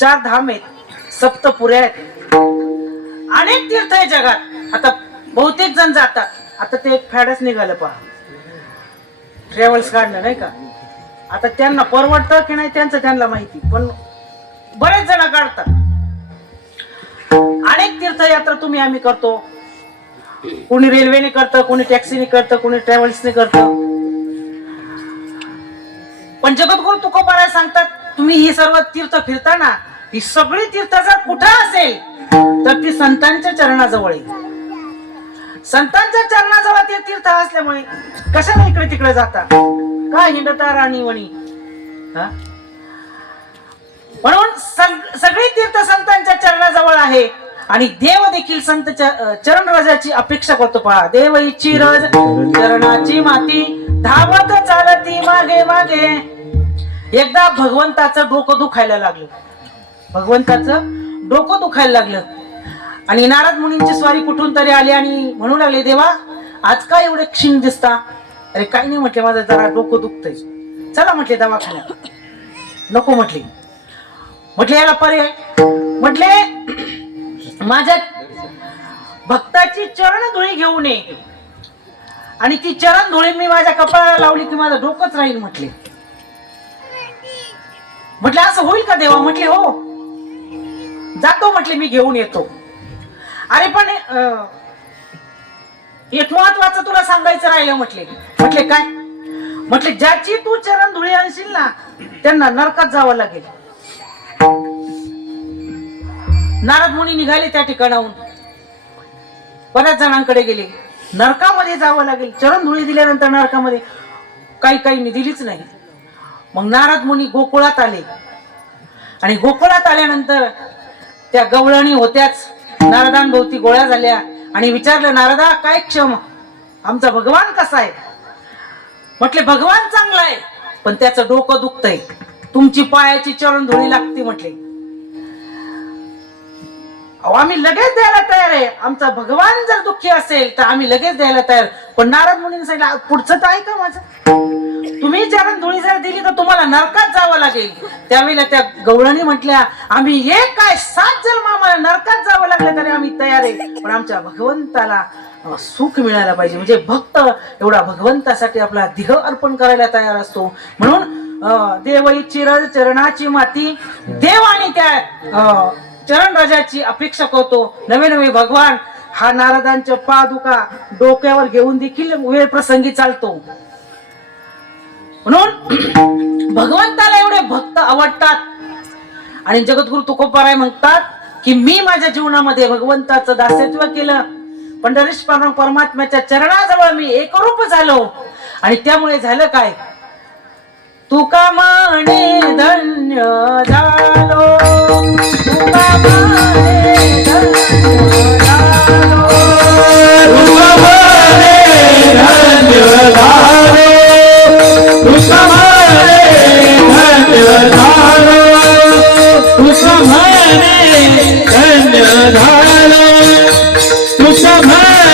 चार धाम आहेत, सप्तपुऱ्या आहेत, अनेक तीर्थ आहे जगात. आता बहुतेक जण जातात. आता ते एक फॅडच निघालं पहा, ट्रॅव्हल्स काढलं नाही का. आता त्यांना परवडतं की नाही त्यांचं त्यांना माहिती, पण बरेच जण काढतात. अनेक तीर्थयात्रा तुम्ही आम्ही करतो. कोणी रेल्वेने करतं, कोणी टॅक्सीने करतं, कोणी ट्रॅव्हल्सने करतं. पण जगद्गुरु तुकोबाराय सांगतात तुम्ही ही सर्व तीर्थ फिरताना ही सगळी तीर्थ जर कुठं असेल तर ती संतांच्या चरणाजवळ आहे. संतांच्या चरणाजवळ ते तीर्थ असल्यामुळे कशाला इकडे तिकडे जाता, का हिंडता राणीवणी. म्हणून सगळी तीर्थ संतांच्या चरणाजवळ आहे. आणि देव देखील संत चरण रजाची अपेक्षा करतो पहा. देव इच्छी रज चरणाची माती धावत चालती मागे मागे. एकदा भगवंताचं डोकं दुखायला लागलं, भगवंताचं डोकं दुखायला लागलं आणि नारद मुनींची स्वारी कुठून तरी आली आणि म्हणू लागले, देवा आज काय एवढे क्षीण दिसता. अरे काही नाही म्हटले, माझं जरा डोकं दुखतंय, चला म्हटले दवाखान्यात. नको म्हटले. म्हटले याला पर्याय, म्हटले माझ्या भक्ताची चरण धुळी घेऊन ये आणि ती चरण धुळी मी माझ्या कपाळाला लावली की माझं डोकंच राहील म्हटले. म्हटले असं होईल का देवा. म्हटले हो, जातो म्हटले, मी घेऊन येतो. अरे पण एक महत्वाचं तुला सांगायचं राहिलं म्हटले. म्हटले काय. म्हटले ज्याची तू चरण धुळी आणशील ना त्यांना नरकात जावं लागेल. नारद मुनी निघाले त्या ठिकाणाहून, बऱ्याच जणांकडे गेले. नरकामध्ये जावं लागेल. चरण धुळी दिल्यानंतर नरकामध्ये काही दिलीच नाही. मग नारद मुनी गोकुळात आले आणि गोकुळात आल्यानंतर त्या गवळणी होत्याच नारदांभोवती गोळ्या झाल्या आणि विचारलं, नारदा काय क्षम, आमचा भगवान कसा आहे. म्हटले भगवान चांगला आहे पण त्याचं डोकं दुखतंय, तुमची पायाची चरण धुळी लागते म्हटले. अहो आम्ही लगेच द्यायला तयार आहे. आमचा भगवान जर दुःखी असेल तर आम्ही लगेच द्यायला तयार. पण नारद मुनींनी सांगितलं पुढचं तर ऐका माझं. तुम्ही चरण धुळी जर दिली तर तुम्हाला नरकात जावं लागेल. त्यावेळेला त्या गवळणी म्हटल्या आम्ही एक काय 7 जन्म आम्हाला नरकात जावं लागलं तरी आम्ही तयार आहे. पण आमच्या भगवंताला सुख मिळायला पाहिजे. म्हणजे भक्त एवढा भगवंतासाठी आपला देह अर्पण करायला तयार असतो. म्हणून देवई चिर चरणाची माती देव आणि त्या चरण राजाची अपेक्षा करतो. नवे नवे भगवान हा नारदांच्या पादुका डोक्यावर घेऊन देखील वेळ प्रसंगी चालतो. म्हणून भगवंताला एवढे भक्त आवडतात. आणि जगद्गुरु तुकोबाराय म्हणतात की मी माझ्या जीवनामध्ये भगवंताचं दास्यत्व केलं. पंढरीश्वर परमात्म्याच्या चरणाजवळ मी एकरूप झालो. आणि त्यामुळे झालं काय, तुका म्हणे धन्य झालो, तुका म्हणे धन्य झालो, तुका म्हणे धन्य झालो, तुका म्हणे धन्य झालो, तुका म्हणे धन्य झालो, तुका म्हणे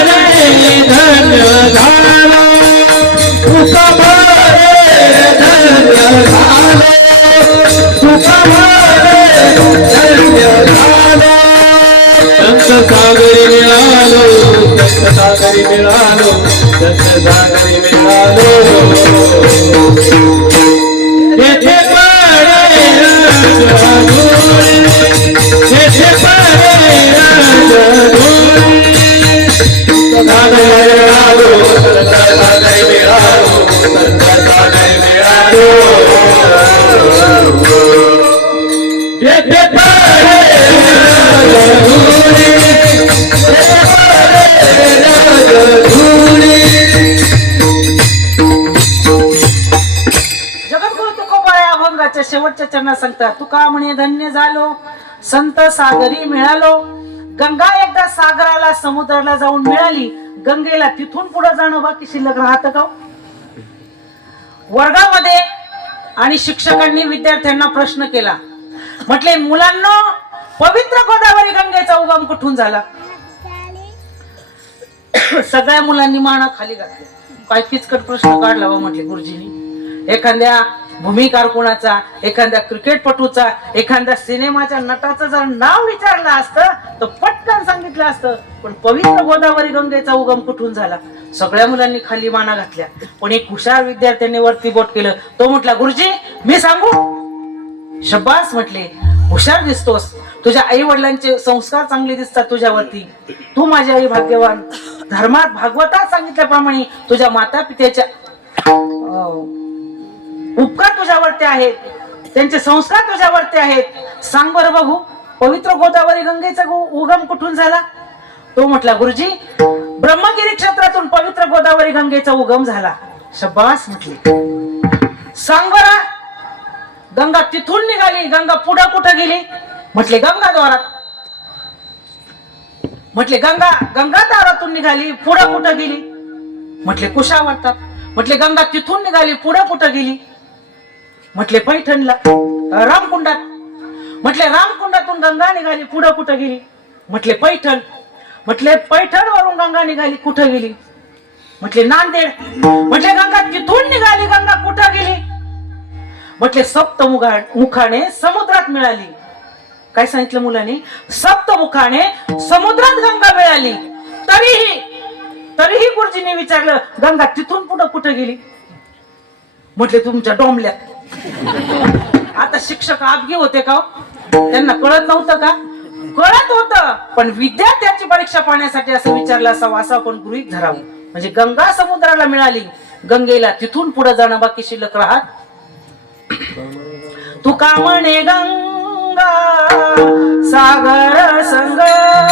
धन्य झालो, तुका म्हणे धन्य झालो, तुका म्हणे धन्य झालो. संत सागरी मिळालो, संत सागरी मिळालो, संत सागरी मिळालो. येथे पडे राजधुरी, येथे पडे राजधुरी. सागरी मिळालो, संत सागरी मिळालो, संत सागरी मिळालो. येथे पडे राजधुरी, येथे पडे राजधुरी. जगद्गुरु तुकोबा या अभंगाच्या शेवटच्या चरणात सांगतात तुका म्हणे धन्य झालो, संत सागरी मिळालो. गंगा एकदा सागराला समुद्राला जाऊन मिळाली. गंगेला तिथून पुढे जाणं बाकी शिल्लक राहतं का? वर्गामध्ये आणि शिक्षकांनी विद्यार्थ्यांना प्रश्न केला. म्हटले मुलांना पवित्र गोदावरी गंगेचा उगम कुठून झाला? सगळ्या मुलांनी माना खाली घातली. काय किचकट प्रश्न काढला व म्हटले गुरुजींनी. एखाद्या भूमिकार कोणाचा, एखाद्या क्रिकेटपटूचा, एखाद्या सिनेमाच्या नटाचं जर नाव विचारलं असतं तर पटकन सांगितलं असतं. पण पवित्र गोदावरी गंगेचा उगम कुठून झाला? सगळ्या मुलांनी खाली माना घातल्या. पण एक हुशार विद्यार्थ्याने वरती बोट केलं. तो म्हटला गुरुजी मी सांगू? शब्बास म्हटले, हुशार दिसतोस. तुझ्या आई वडिलांचे संस्कार चांगले दिसतात तुझ्यावरती. तू माझी आई भाग्यवान. धर्मात भागवतात सांगितल्याप्रमाणे तुझ्या माता पित्याच्या उपकार तुझ्यावरती आहेत, त्यांचे संस्कार तुझ्यावरती आहेत. सांग बरं बघू पवित्र गोदावरी गंगेचा उगम कुठून झाला? तो म्हटला गुरुजी ब्रह्मगिरी क्षेत्रातून पवित्र गोदावरी गंगेचा उगम झाला. शब्बास म्हटले. सांग बरं गंगा तिथून निघाली, गंगा पुढे कुठे गेली? म्हटले गंगा द्वारात. म्हटले गंगा गंगा दारातून निघाली, पुढे कुठे गेली? म्हटले कुशावर्तात. म्हटले गंगा तिथून निघाली, पुढे कुठे गेली? म्हटले पैठणला, रामकुंडात. म्हटले रामकुंडातून गंगा निघाली, पुढे कुठे गेली? म्हटले पैठण. म्हटले पैठण वरून गंगा निघाली, कुठे गेली? म्हटले नांदेड. म्हटले गंगा तिथून निघाली, गंगा कुठे गेली? म्हटले सप्तमुखाने समुद्रात मिळाली. काय सांगितलं मुलांनी? सप्तमुखाने समुद्रात गंगा मिळाली. तरीही गुरुजींनी विचारलं गंगा तिथून पुढे कुठे गेली? म्हटले तुमच्या डोंबल्यात. आता शिक्षक आपगे होते का? त्यांना कळत नव्हतं का? कळत होतं. पण विद्यार्थ्याची परीक्षा पाहण्यासाठी असं विचारलं असावं असं आपण गृहीत धरावं. म्हणजे गंगा समुद्राला मिळाली, गंगेला तिथून पुढे जाणं बाकी शिल्लक राहत. तुका म्हणे गंगा सागर संग, तुका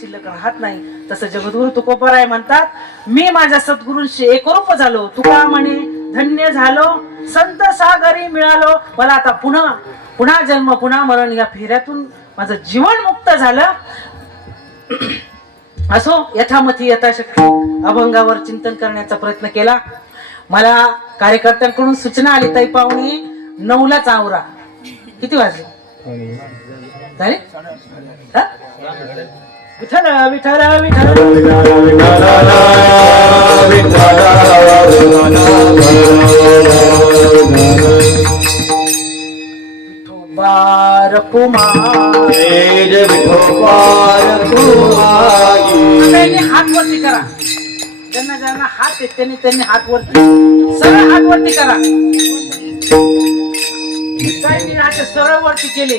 शिल्लक राहत नाही. तसं जगद्गुरु तुकोबराय म्हणतात, मी माझ्या सद्गुरूंशी एकरूप झालो. तुका म्हणे धन्य झालो, संत सागरी मिळालो. मला आता पुन्हा जन्म पुन्हा मरण या फेऱ्यातून माझं जीवन मुक्त झालं. असो, यथामथी यथाशक्ती अभंगावर चिंतन करण्याचा प्रयत्न केला. मला कार्यकर्त्यांकडून सूचना आली, ताई पाहुणे 9लाच आवरा. किती वाजले झाले? हा? विठ्ठल विठ्ठल विठ्ठल कुमार हात वरती करा. ज्यांना ज्यांना हात आहेत त्यांनी हात वरती, सरळ हात वरती करा. काही असे सरळ वरती केले,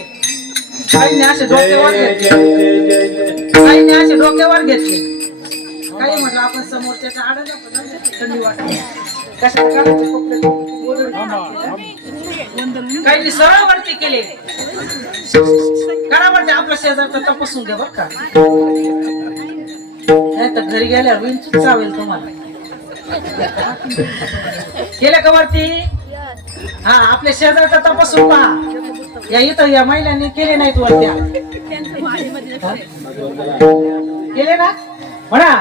काही असे डोक्यावर घेतले, काही असे डोक्यावर घेतले. काही म्हटलं आपण समोरच्याच्या आडाला थंडी वाटते, कशाला काढायचे कपडे, काही सरळ वरती केले. करा वरती, आपल्या शेजारचा तपासून घ्या बरं का, नाही तर घरी गेल्यावर विंचूच चावेल तुम्हाला. केलं का वरती? हा, आपल्या शेजारचा तपासून पहा. या इथं या महिलांनी केले नाहीत वरत्या, केले ना म्हणा.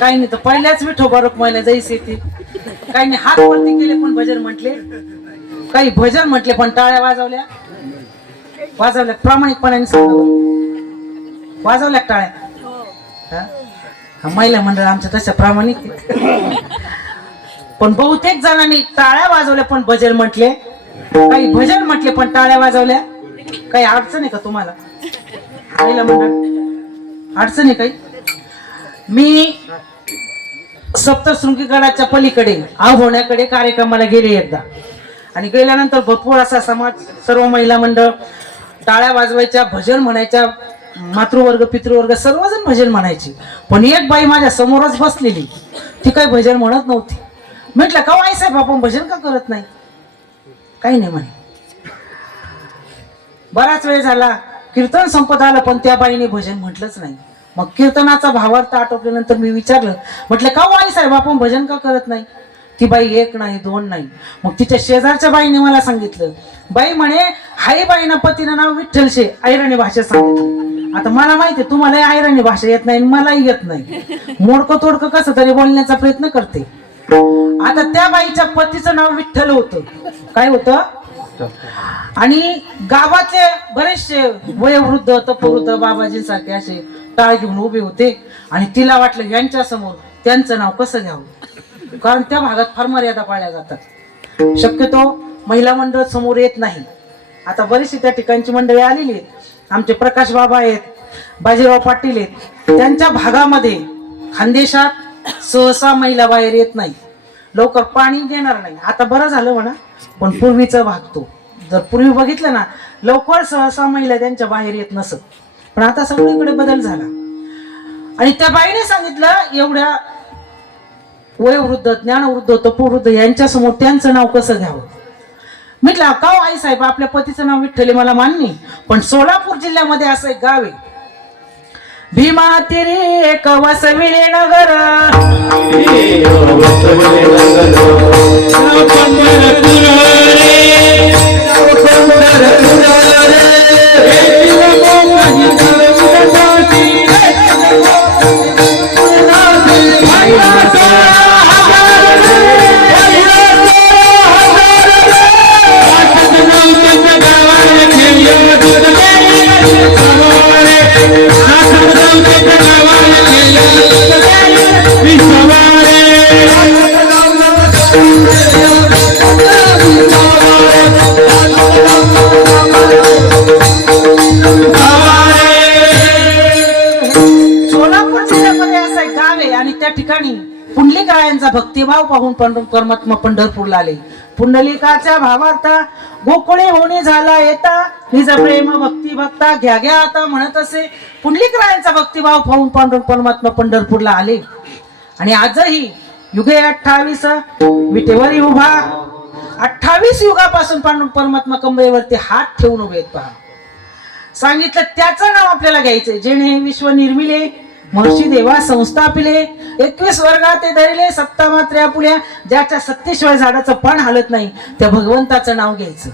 काही नाही तर पहिल्याच विठोबारोक महिला जायची ती. काही नाही हात वरती केले पण भजन म्हटले, काही भजन म्हटले पण टाळ्या वाजवल्या प्रामाणिकपणाने सांगा, वाजवल्या टाळ्या. हा, महिला मंडळ आमच्या तशा प्रामाणिक. पण बहुतेक जणांनी टाळ्या वाजवल्या पण भजन म्हटले, काही भजन म्हटले पण टाळ्या वाजवल्या. काही अडचण आहे का तुम्हाला महिला मंडळ? अडचण आहे काही? मी सप्तशृंगी गडाच्या पलीकडे होण्याकडे कार्यक्रमाला गेले एकदा, आणि गेल्यानंतर भरपूर असा समाज, सर्व महिला मंडळ टाळ्या वाजवायच्या, भजन म्हणायच्या, मातृवर्ग पितृवर्ग सर्वजण भजन म्हणायचे. पण एक बाई माझ्या समोरच बसलेली, ती काही भजन म्हणत नव्हती. म्हटलं का आई साहेब आपण भजन का करत नाही? काही नाही म्हणे. बराच वेळ झाला, कीर्तन संपत आलं पण त्या बाईने भजन म्हटलंच नाही. मग कीर्तनाचा भावार्थ आटोपल्यानंतर मी विचारलं, म्हटलं का आई साहेब आपण भजन का करत नाही? ती बाई एक नाही दोन नाही, मग तिच्या शेजारच्या बाईने मला सांगितलं, बाई म्हणे हाय बाईना पतीनं नाव विठ्ठल शे, ऐराणी भाषेत सांगितलं. आता मला माहिती आहे तुम्हाला ऐराणी भाषा येत नाही मलाही येत नाही, मोडकं तोडकं कसं तरी बोलण्याचा प्रयत्न करते. आता त्या बाईच्या पतीचं नाव विठ्ठल होतं. काय होतं? आणि गावातले बरेचसे वयोवृद्ध तपवृद्ध बाबाजींसारखे असे टाळ घेऊन उभे होते आणि तिला वाटलं यांच्या समोर त्यांचं नाव कसं घ्यावं, कारण त्या भागात फार मर्यादा पाळल्या जातात. शक्यतो महिला मंडळ समोर येत नाही. आता बरीचशी त्या ठिकाणची मंडळी आलेली आहेत. आमचे प्रकाश बाबा आहेत, बाजीराव पाटील आहेत. त्यांच्या भागामध्ये खानदेशात सहसा महिला बाहेर येत नाही, लवकर पाणी देणार नाही. आता बरं झालं म्हणा, पण पूर्वीचा भाग तो जर पूर्वी बघितलं ना लवकर सहसा महिला त्यांच्या बाहेर येत नसत, पण आता सगळीकडे बदल झाला. आणि त्या बाईने सांगितलं एवढ्या वयोवृद्ध ज्ञानवृद्ध तपोवृद्ध यांच्या समोर त्यांचं नाव कसं घ्यावं. म्हटलं का आई साहेब आपल्या पतीचं नाव विठ्ठल मला मान्य, पण सोलापूर जिल्ह्यामध्ये असं एक गाव आहे भीमा तिरी एक वसविले नगर, पुंडलिकरायांचा भक्तिभाव पाहून परमात्मा पंढरपूरला आले. पुंडलिकाच्या भावार्थ गोकुळे होणे झाला येता, निज प्रेम भक्ती भक्ता घ्या घ्या आता म्हणत असे. पुंडलिकरायांचा भक्तिभाव पाहून परमात्मा पंढरपूरला आले. आणि आजही युगे 28 विटेवरी उभा, 28 युगापासून परमात्मा कंबरेवरती हात ठेवून उभे आहेत. पहा सांगितलं त्याचं नाव आपल्याला घ्यायचंय. जेणे हे विश्व निर्मिले महर्षी देवा संस्थापिले, 21 वर्गात ते धरले सत्ता मात्र्या पुढ्या, ज्याच्या सत्तेशिवाय झाडाचं पान हालत नाही त्या भगवंताचं नाव घ्यायचं.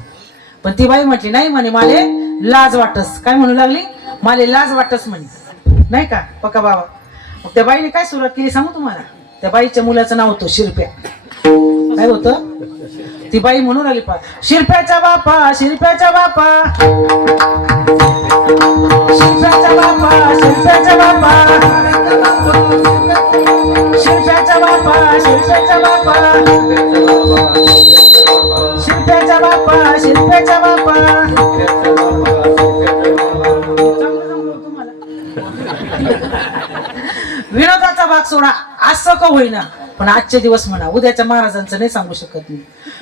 पण ती बाई म्हटली नाही म्हणे माले लाज वाटस. काय म्हणू लागली? माले लाज वाटस म्हणे, नाही का पक्का बाबा. मग त्या बाईने काय सुरुवात केली सांगू तुम्हाला. त्या बाईच्या मुलाचं नाव होतं शिरप्या. काय होतं? ती बाई म्हणून आली पा शिरप्याच्या बापा शिरप्याच्या बापा शिरप्याच्या बापा शिरप्याच्या बापा शिरप्याच्या बापा शिरप्याच्या बापा शिरप्याच्या बापा शिरप्याच्या बापा. विनोदाचा भाग सोडा, असं का होईना पण आजचे दिवस म्हणा, उद्याच्या महाराजांचं नाही सांगू शकत मी.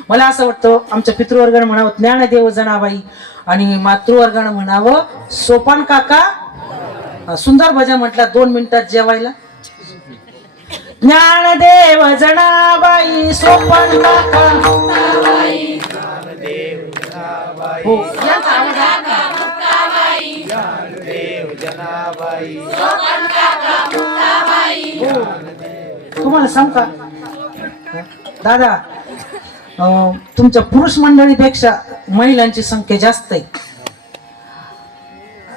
मला असं वाटतं आमच्या पितृवर्गानं म्हणावं ज्ञानदेव जनाबाई आणि मातृवर्गानं म्हणावं सोपान काका. सुंदर भजन म्हटलं 2 मिनिटात जेवायला. ज्ञानदेव जनाबाई सोपान काका हो तुम्हाला सांग का दादा, तुमच्या पुरुष मंडळीपेक्षा महिलांची संख्या जास्त आहे.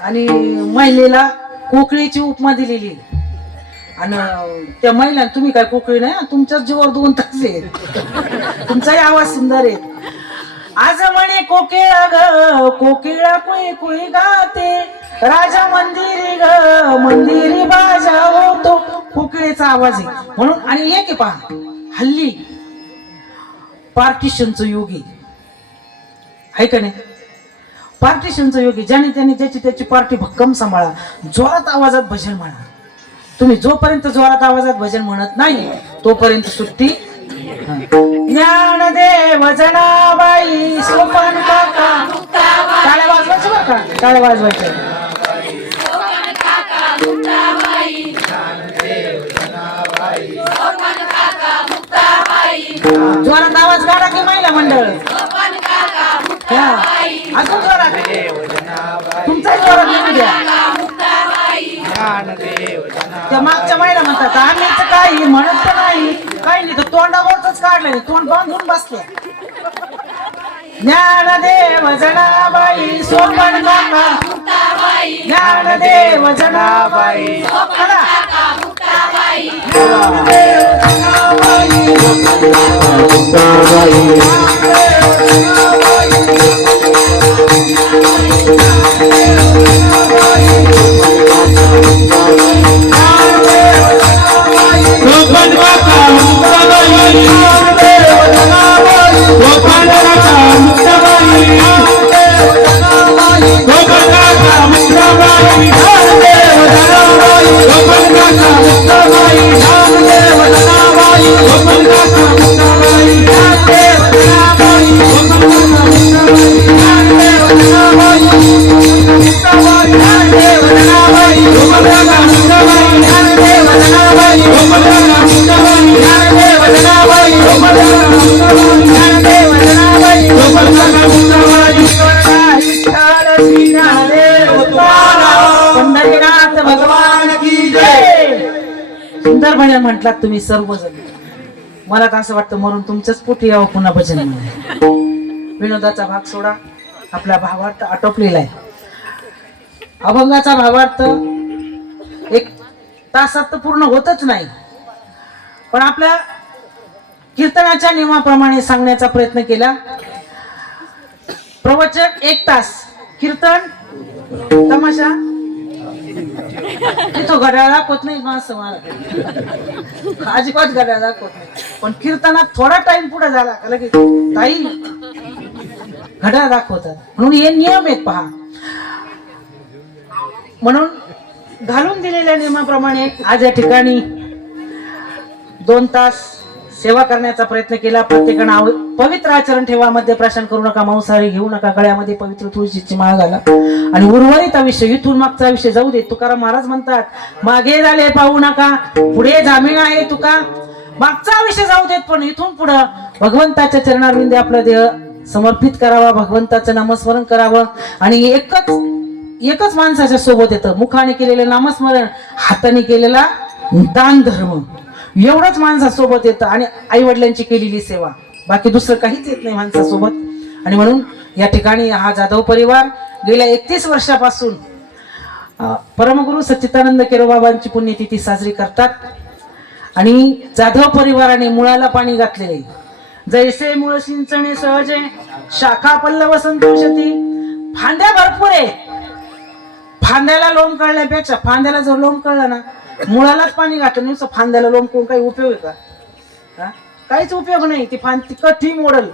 आणि महिलेला कोकळीची उपमा दिलेली आहे. आणि त्या महिला तुम्ही काय कोकळी नाही, तुमच्याच जीवावर 2 तास आहेत. तुमचाही आवाज सुंदर आहे. आज म्हणे कोकिळा ग कोकिळा कुई कुई गाते, राजा मंदिरी ग मंदिरी बाजा होतो. कोकिळेचा आवाज आहे म्हणून. आणि एक आहे पहा हल्ली पार्टिशनचं युग आहे का नाही. पार्टिशनचं युग आहे. ज्याने त्याने ज्याची त्याची पार्टी भक्कम सांभाळा. जोरात आवाजात भजन म्हणा. तुम्ही जोपर्यंत जोरात आवाजात भजन म्हणत नाही तोपर्यंत सुट्टी. ज्ञानदेव जनाबाई सोपान काका. टाळ्या वाजवायच्या बरं का, टाळ्या वाजवायच्या. जोरात आवाज काढा की महिला मंडळ. अजून जोरात तुमचा जोरात त्या मागच्या महिला म्हणतात आम्हीच काही म्हणत तर नाही, काही नाही तर तोंडावरच काढलं, तोंड बांधून बसले. ज्ञानदेव जनाबाई सोपन काका, ज्ञानदेव जनाबाई सोपन काका मुक्ताबाई, सोपन काका मुक्ताबाई, सोपन काका मुक्ताबाई, सोपन काका मुक्ताबाई, सोपन काका मुक्ताबाई, पंढरीनाथ भगवान की जय. सुंदर भजन म्हटलात तुम्ही सर्वजण. मला तर असं वाटतं म्हणून तुमच्याच पोटी यावं पुन्हा भजन म्हणून. विनोदाचा भाग सोडा, आपला भावार्थ आटोपलेला आहे. अभंगाचा भावार्थ 1 तासात तर पूर्ण होतच नाही, पण आपल्या कीर्तनाच्या नियमाप्रमाणे सांगण्याचा प्रयत्न केला. प्रवचक 1 तास, कीर्तन तमाशा तिथं घड्याळ दाखवत नाही माणसं, मला अजिबात घड्याळ दाखवत नाही, पण कीर्तनात थोडा टाइम पुढे झाला का लगेच ताई घड्याळ दाखवतात. म्हणून हे नियम आहेत पहा. म्हणून घालून दिलेल्या नियमाप्रमाणे आज या ठिकाणी 2 तास सेवा करण्याचा प्रयत्न केला. प्रत्येकानं पवित्र आचरण ठेवा, मध्य प्राशन करू नका, मांसाहारी घेऊ नका, गळ्यामध्ये पवित्र तुळशीची माळ घाला आणि उर्वरित विषय इथून मागचा विषय जाऊ दे. तुकाराम महाराज म्हणतात मागे झाले पाहू नका, पुढे जामीन आहे तुका. मागचा विषय जाऊ देत, पण इथून पुढे भगवंताच्या चरणारविंदे आपला देह समर्पित करावा, भगवंताचं नामस्मरण करावं. आणि एकच माणसाच्या सोबत येतं, मुखाने केलेलं नामस्मरण, हाताने केलेला दान धर्म, एवढंच माणसासोबत येतं. आणि आई वडिलांची केलेली सेवा, बाकी दुसरं काहीच येत नाही माणसासोबत. आणि म्हणून या ठिकाणी हा जाधव परिवार गेल्या 31 वर्षापासून परमगुरु सच्चिदानंद केरोबाबांची पुण्यतिथी साजरी करतात. आणि जाधव परिवाराने मुळाला पाणी घातलेले. जैसे मूळ सिंचने सहजे, शाखा पल्लव संतोषती. फांद्या भरपूर आहे, फांद्याला लोम कळल्यापेक्षा फांद्याला जर लोम कळलं ना, मुळालाच पाणी घातलं नाही, फांद्याला लोम करून काही उपयोग आहे का? काहीच उपयोग नाही. ती ती कठी मोडल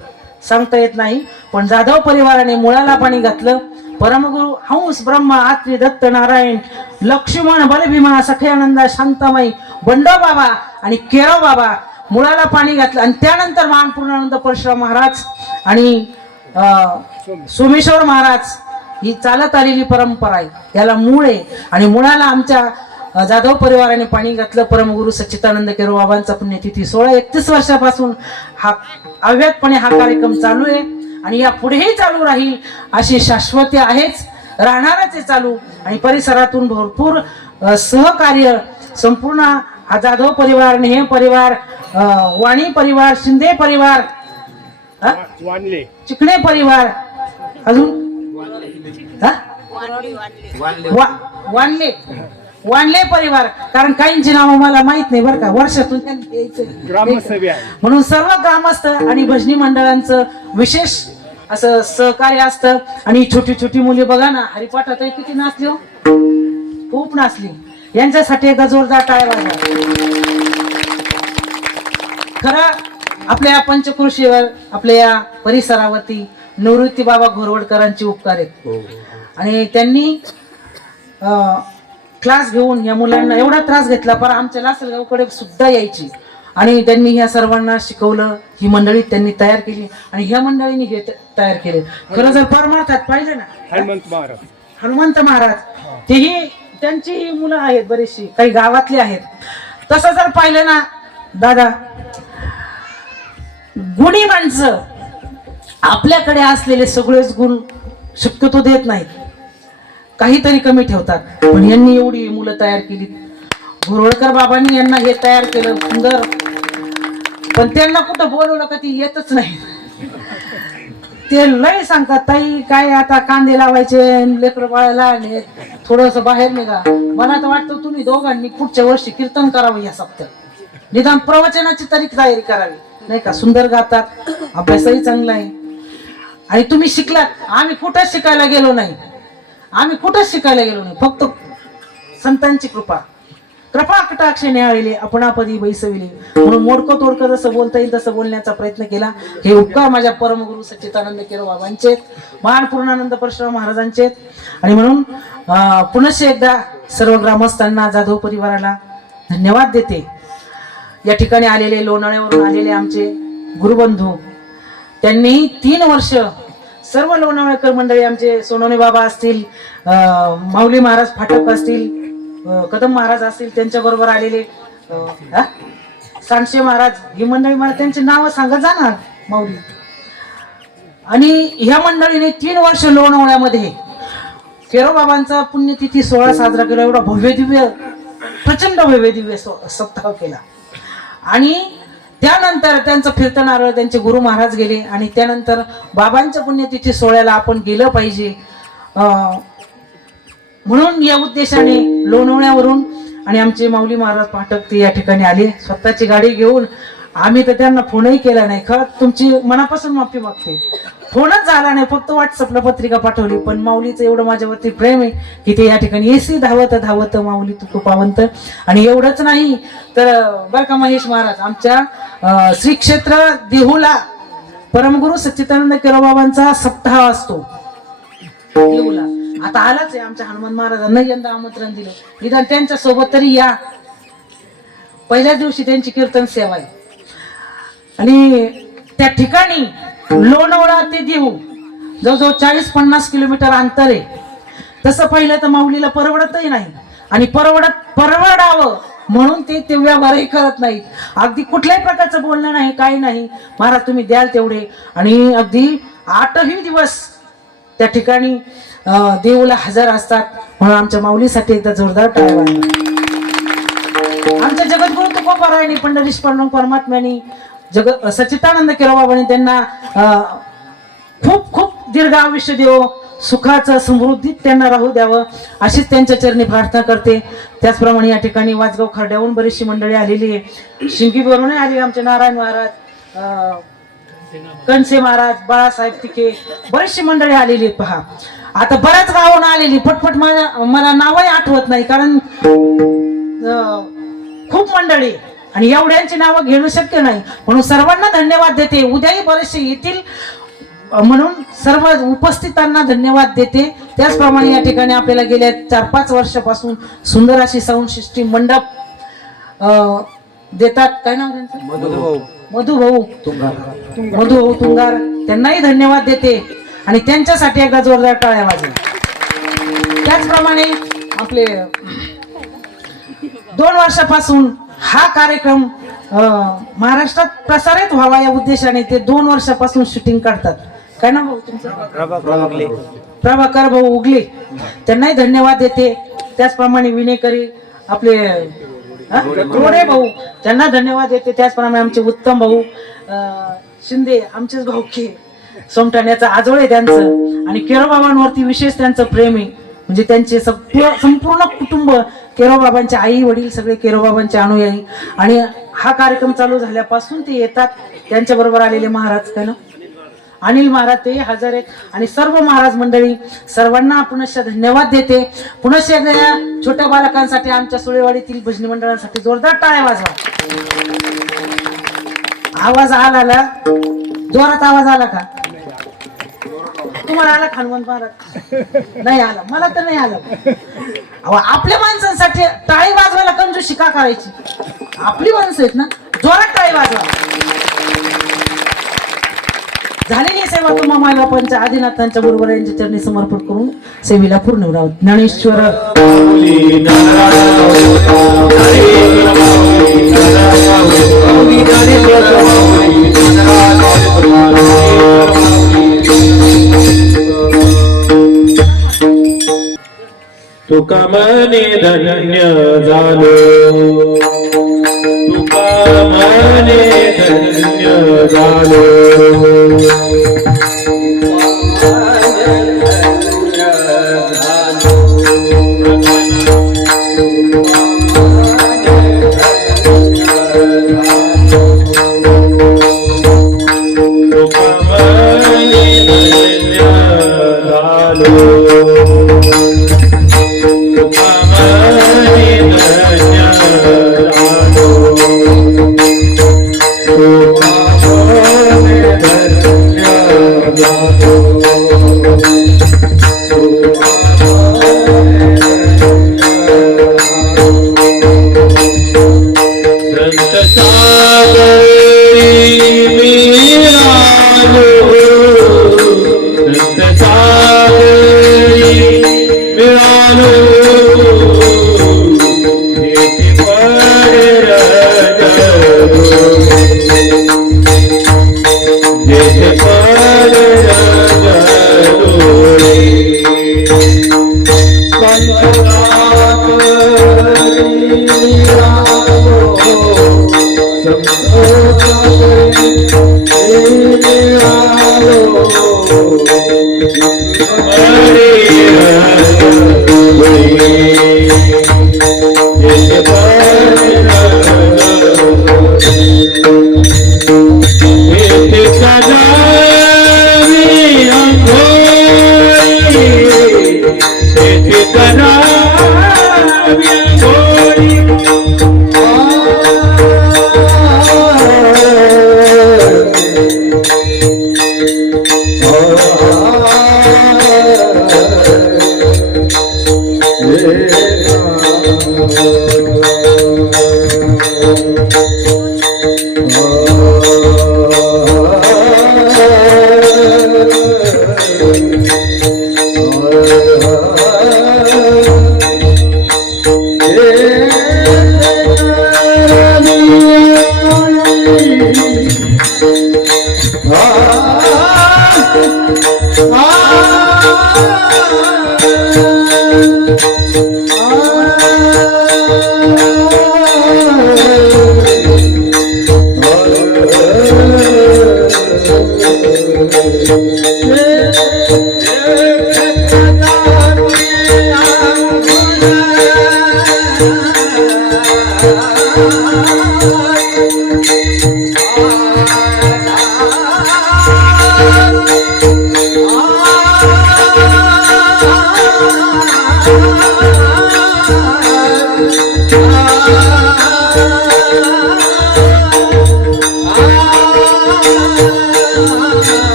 सांगता येत नाही. पण जाधव परिवाराने मुळाला पाणी घातलं. परमगुरु हंस ब्रह्मा आत्री दत्त नारायण लक्ष्मण बलभीमा सखयानंदा शांतामाई बंडो बाबा आणि केरव बाबा मुळाला पाणी घातलं. आणि त्यानंतर महान पूर्णानंद परशुराम महाराज आणि सोमेश्वर महाराज, ही चालत आलेली परंपरा आहे, याला मूळ आहे. आणि मुळाला आमच्या जाधव परिवाराने पाणी घातलं. परमगुरु सच्चिदानंद केरोबाबांचा पुण्यतिथी 31 वर्षापासून हा अव्याहतपणे हा कार्यक्रम चालू आहे आणि या पुढेही चालू राहील, अशी शाश्वती आहेच, राहणारच आहे चालू. आणि परिसरातून भरपूर सहकार्य संपूर्ण हा जाधव परिवार, नेहे परिवार, वाणी परिवार, शिंदे परिवार, चिकणे परिवार, अजून वानले परिवार, कारण काहींची नावं मला माहित नाही बरं का, वर्षातून म्हणून सर्व ग्रामस्थ आणि भजनी मंडळांचं विशेष असं सहकार्य असतं. आणि छोटी छोटी मुली बघा ना, हरिपाठात किती नाचली हो, खूप नाचली. यांच्यासाठी एकदा जोरदार टाळ्या वाजवा. खरं आपल्या या पंचक्रोशीवर, आपल्या या परिसरावरती निवृत्ती बाबा घोरवडकरांचे उपकार आहेत. आणि त्यांनी क्लास घेऊन या मुलांना एवढा त्रास घेतला, पण आमच्या लासलगावकडे सुद्धा यायची. आणि त्यांनी ह्या सर्वांना शिकवलं, ही मंडळी त्यांनी तयार केली आणि ह्या मंडळींनी हे तयार केले. खरं जर परमार्थात पाहिजे ना, हनुमंत महाराज तेही त्यांची मुलं आहेत बरीचशी, काही गावातली आहेत. तसं जर पाहिलं ना दादा, गुणी माणसं आपल्याकडे असलेले सगळेच गुण शक्यतो देत नाहीत, काहीतरी कमी ठेवतात. पण यांनी एवढी मुलं तयार केली, घोरवडकर बाबांनी यांना हे तयार केलं सुंदर, पण त्यांना कुठं बोलवलं का ती येतच नाही. ते लय सांगतात ताई काय आता कांदे लावायचे, लेकरं बाळाला आणि थोडस बाहेर निघा. मला तर वाटतं तुम्ही दोघांनी पुढच्या वर्षी कीर्तन करावं या सप्त्यात, निदान प्रवचनाची तरी तयारी करावी नाही का. सुंदर गातात, अभ्यासही चांगला आहे आणि तुम्ही शिकलात. आम्ही कुठंच शिकायला गेलो नाही, फक्त संतांची कृपा कटाक्षे न्याळले आपणापदी बैसविले, म्हणून मोडकं तोडकं जसं बोलता येईल तसं बोलण्याचा प्रयत्न केला. हे उपकार माझ्या परमगुरु सच्चिदानंद केरो बाबांचे, महान पूर्णानंद परशुराम महाराजांचे. आणि म्हणून पुनश्च एकदा सर्व ग्रामस्थांना, जाधव परिवाराला धन्यवाद देते. या ठिकाणी आलेले, लोणावळ्यावरून आलेले आमचे गुरुबंधू, त्यांनी 3 वर्ष सर्व लोणावळेकर मंडळी, आमचे सोनवणे बाबा असतील, माऊली महाराज फाटक असतील, कदम महाराज असतील, त्यांच्या बरोबर आलेले सांडशे महाराज, ही मंडळी, मला त्यांची नावं सांगत जाणार माऊली. आणि ह्या मंडळीने 3 वर्ष लोणावळ्यामध्ये केरोबाबांचा पुण्यतिथी सोहळा साजरा केला. एवढा भव्य दिव्य, प्रचंड भव्य दिव्य सप्ताह केला. आणि त्यानंतर त्यांचं फिरतं नारळ त्यांचे गुरु महाराज गेले आणि त्यानंतर बाबांच्या पुण्यतिथी सोहळ्याला आपण गेलं पाहिजे, म्हणून या उद्देशाने लोणावळ्यावरून आणि आमचे माऊली महाराज पाठक ते या ठिकाणी आले स्वतःची गाडी घेऊन. आम्ही तर त्यांना फोनही केला नाही, खरं तुमची मनापासून माफी मागते. फोनच झाला नाही, फक्त व्हॉट्सअपला पत्रिका पाठवली. पण माऊलीचं एवढं माझ्यावरती प्रेम आहे की ते या ठिकाणी एसी धावत माऊली तू पावंत. आणि एवढंच नाही तर बरं का महेश महाराज, आमच्या श्री क्षेत्र देहूला परमगुरु सच्चिदानंद केरो बाबांचा सप्ताह असतो देहूला. आता आलाच आहे, आमच्या हनुमान महाराजांना यंदा आमंत्रण दिलं, निदान त्यांच्या सोबत तरी या. पहिल्याच दिवशी त्यांची कीर्तन सेवा आहे. आणि त्या ठिकाणी लोणावळा ते देहू जवळजवळ 40-50 किलोमीटर अंतर आहे. तसं पहिलं तर माऊलीला परवडतही नाही, आणि परवडावं म्हणून ते व्यवहारही करत नाहीत. अगदी कुठल्याही प्रकारचं बोलणं नाही, काही नाही, महाराज तुम्ही द्याल तेवढे. आणि अगदी 8ही दिवस त्या ठिकाणी देऊला हजर असतात. म्हणून आमच्या माऊलीसाठी एकदा जोरदार टाळ्या वाजवा. आमच्या जगद्गुरु तुकोबारायांनी, पंढरीश परमात्म्यांनी, सच्चिदानंद केरो बाबांनी त्यांना खूप खूप दीर्घ आयुष्य देव, सुखाचं समृद्धीत त्यांना राहू द्यावं अशीच त्यांच्या चरणी प्रार्थना करते. त्याचप्रमाणे या ठिकाणी वाजगाव खर्ड्याहून बरीचशी मंडळी आलेली आहे, शिंकीवरूनही आली, आमचे नारायण महाराज, कणसे महाराज, बाळासाहेब तिके, बरीचशी मंडळी आलेली आहेत. पहा आता बऱ्याच गावाहून आलेली, पटपट मला नावही आठवत नाही कारण खूप मंडळी आणि एवढ्यांची नावं घेणं शक्य नाही. म्हणून सर्वांना धन्यवाद देते. उद्याही बरेचसे येतील म्हणून सर्व उपस्थितांना धन्यवाद देते. त्याचप्रमाणे या ठिकाणी आपल्याला गेल्या 4-5 वर्षापासून सुंदर अशी साऊंड सिस्टीम मंडप देतात. काय नाव त्यांचं? मधुभाऊ तुंगार, त्यांनाही धन्यवाद देते आणि त्यांच्यासाठी एकदा जोरदार टाळ्या वाजवा. त्याचप्रमाणे आपले 2 वर्षापासून हा कार्यक्रम महाराष्ट्रात प्रसारित व्हावा या उद्देशाने ते 2 वर्षापासून शूटिंग काढतात. काय नाव भाऊ तुमचं? प्रभाकर भाऊ उगले, त्यांनाही धन्यवाद देते. त्याचप्रमाणे विनेकरी आपले गोरे भाऊ, त्यांना धन्यवाद देते. त्याचप्रमाणे आमचे उत्तम भाऊ शिंदे, आमचेच भाऊ के सोमठाण्याचा आजोळे त्यांचं, आणि केरोबाबांवरती विशेष त्यांचं प्रेम आहे. म्हणजे त्यांचे संपूर्ण कुटुंब केरोबाबांचे आई वडील सगळे केरोबाबांचे अनुयायी. आणि हा कार्यक्रम चालू झाल्यापासून ते येतात. त्यांच्या बरोबर आलेले महाराज काय ना अनिल महाराज ते हजर आहेत. आणि सर्व महाराज मंडळी सर्वांना पुनश्च धन्यवाद देते. पुनश्च एकदा छोट्या बालकांसाठी आमच्या सुळेवाडीतील भजनी मंडळांसाठी जोरदार टाळ्या वाजवा. आवाज आला, जोरात आवाज आला का? तुम्हाला आला हनुमान महाराज? नाही आला, मला तर नाही आला. आपल्या माणसांसाठी टाळी वाजवायला कंजूशी का करायची? आपली माणसं आहेत ना, जोरात टाळी वाजवा. झालेली सेवा तुम्हा माय बापांच्या आदिनाथांच्या बरोबर यांच्या चरणी समर्पण करून सेवेला पूर्ण राहू. ज्ञानेश्वर तुका मने धन्य झालो तुका मने धन्य झालो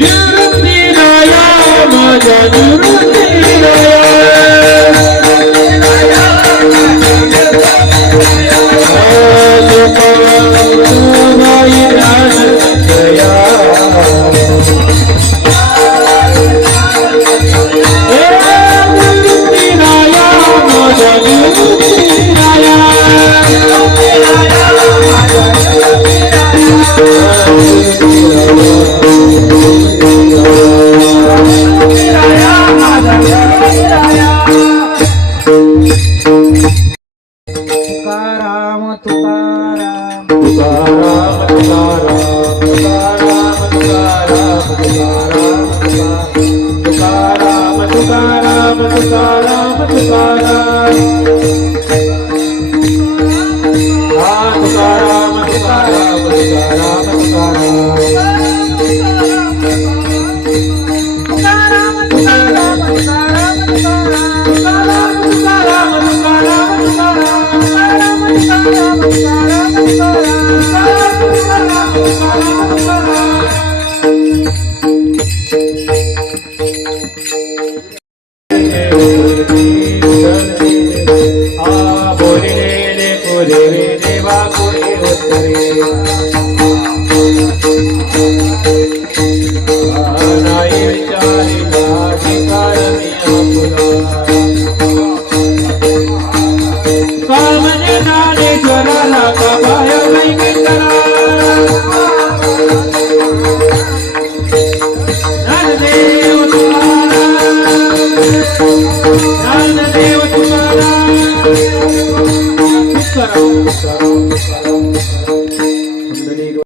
You तुकाराम तुकाराम तुकाराम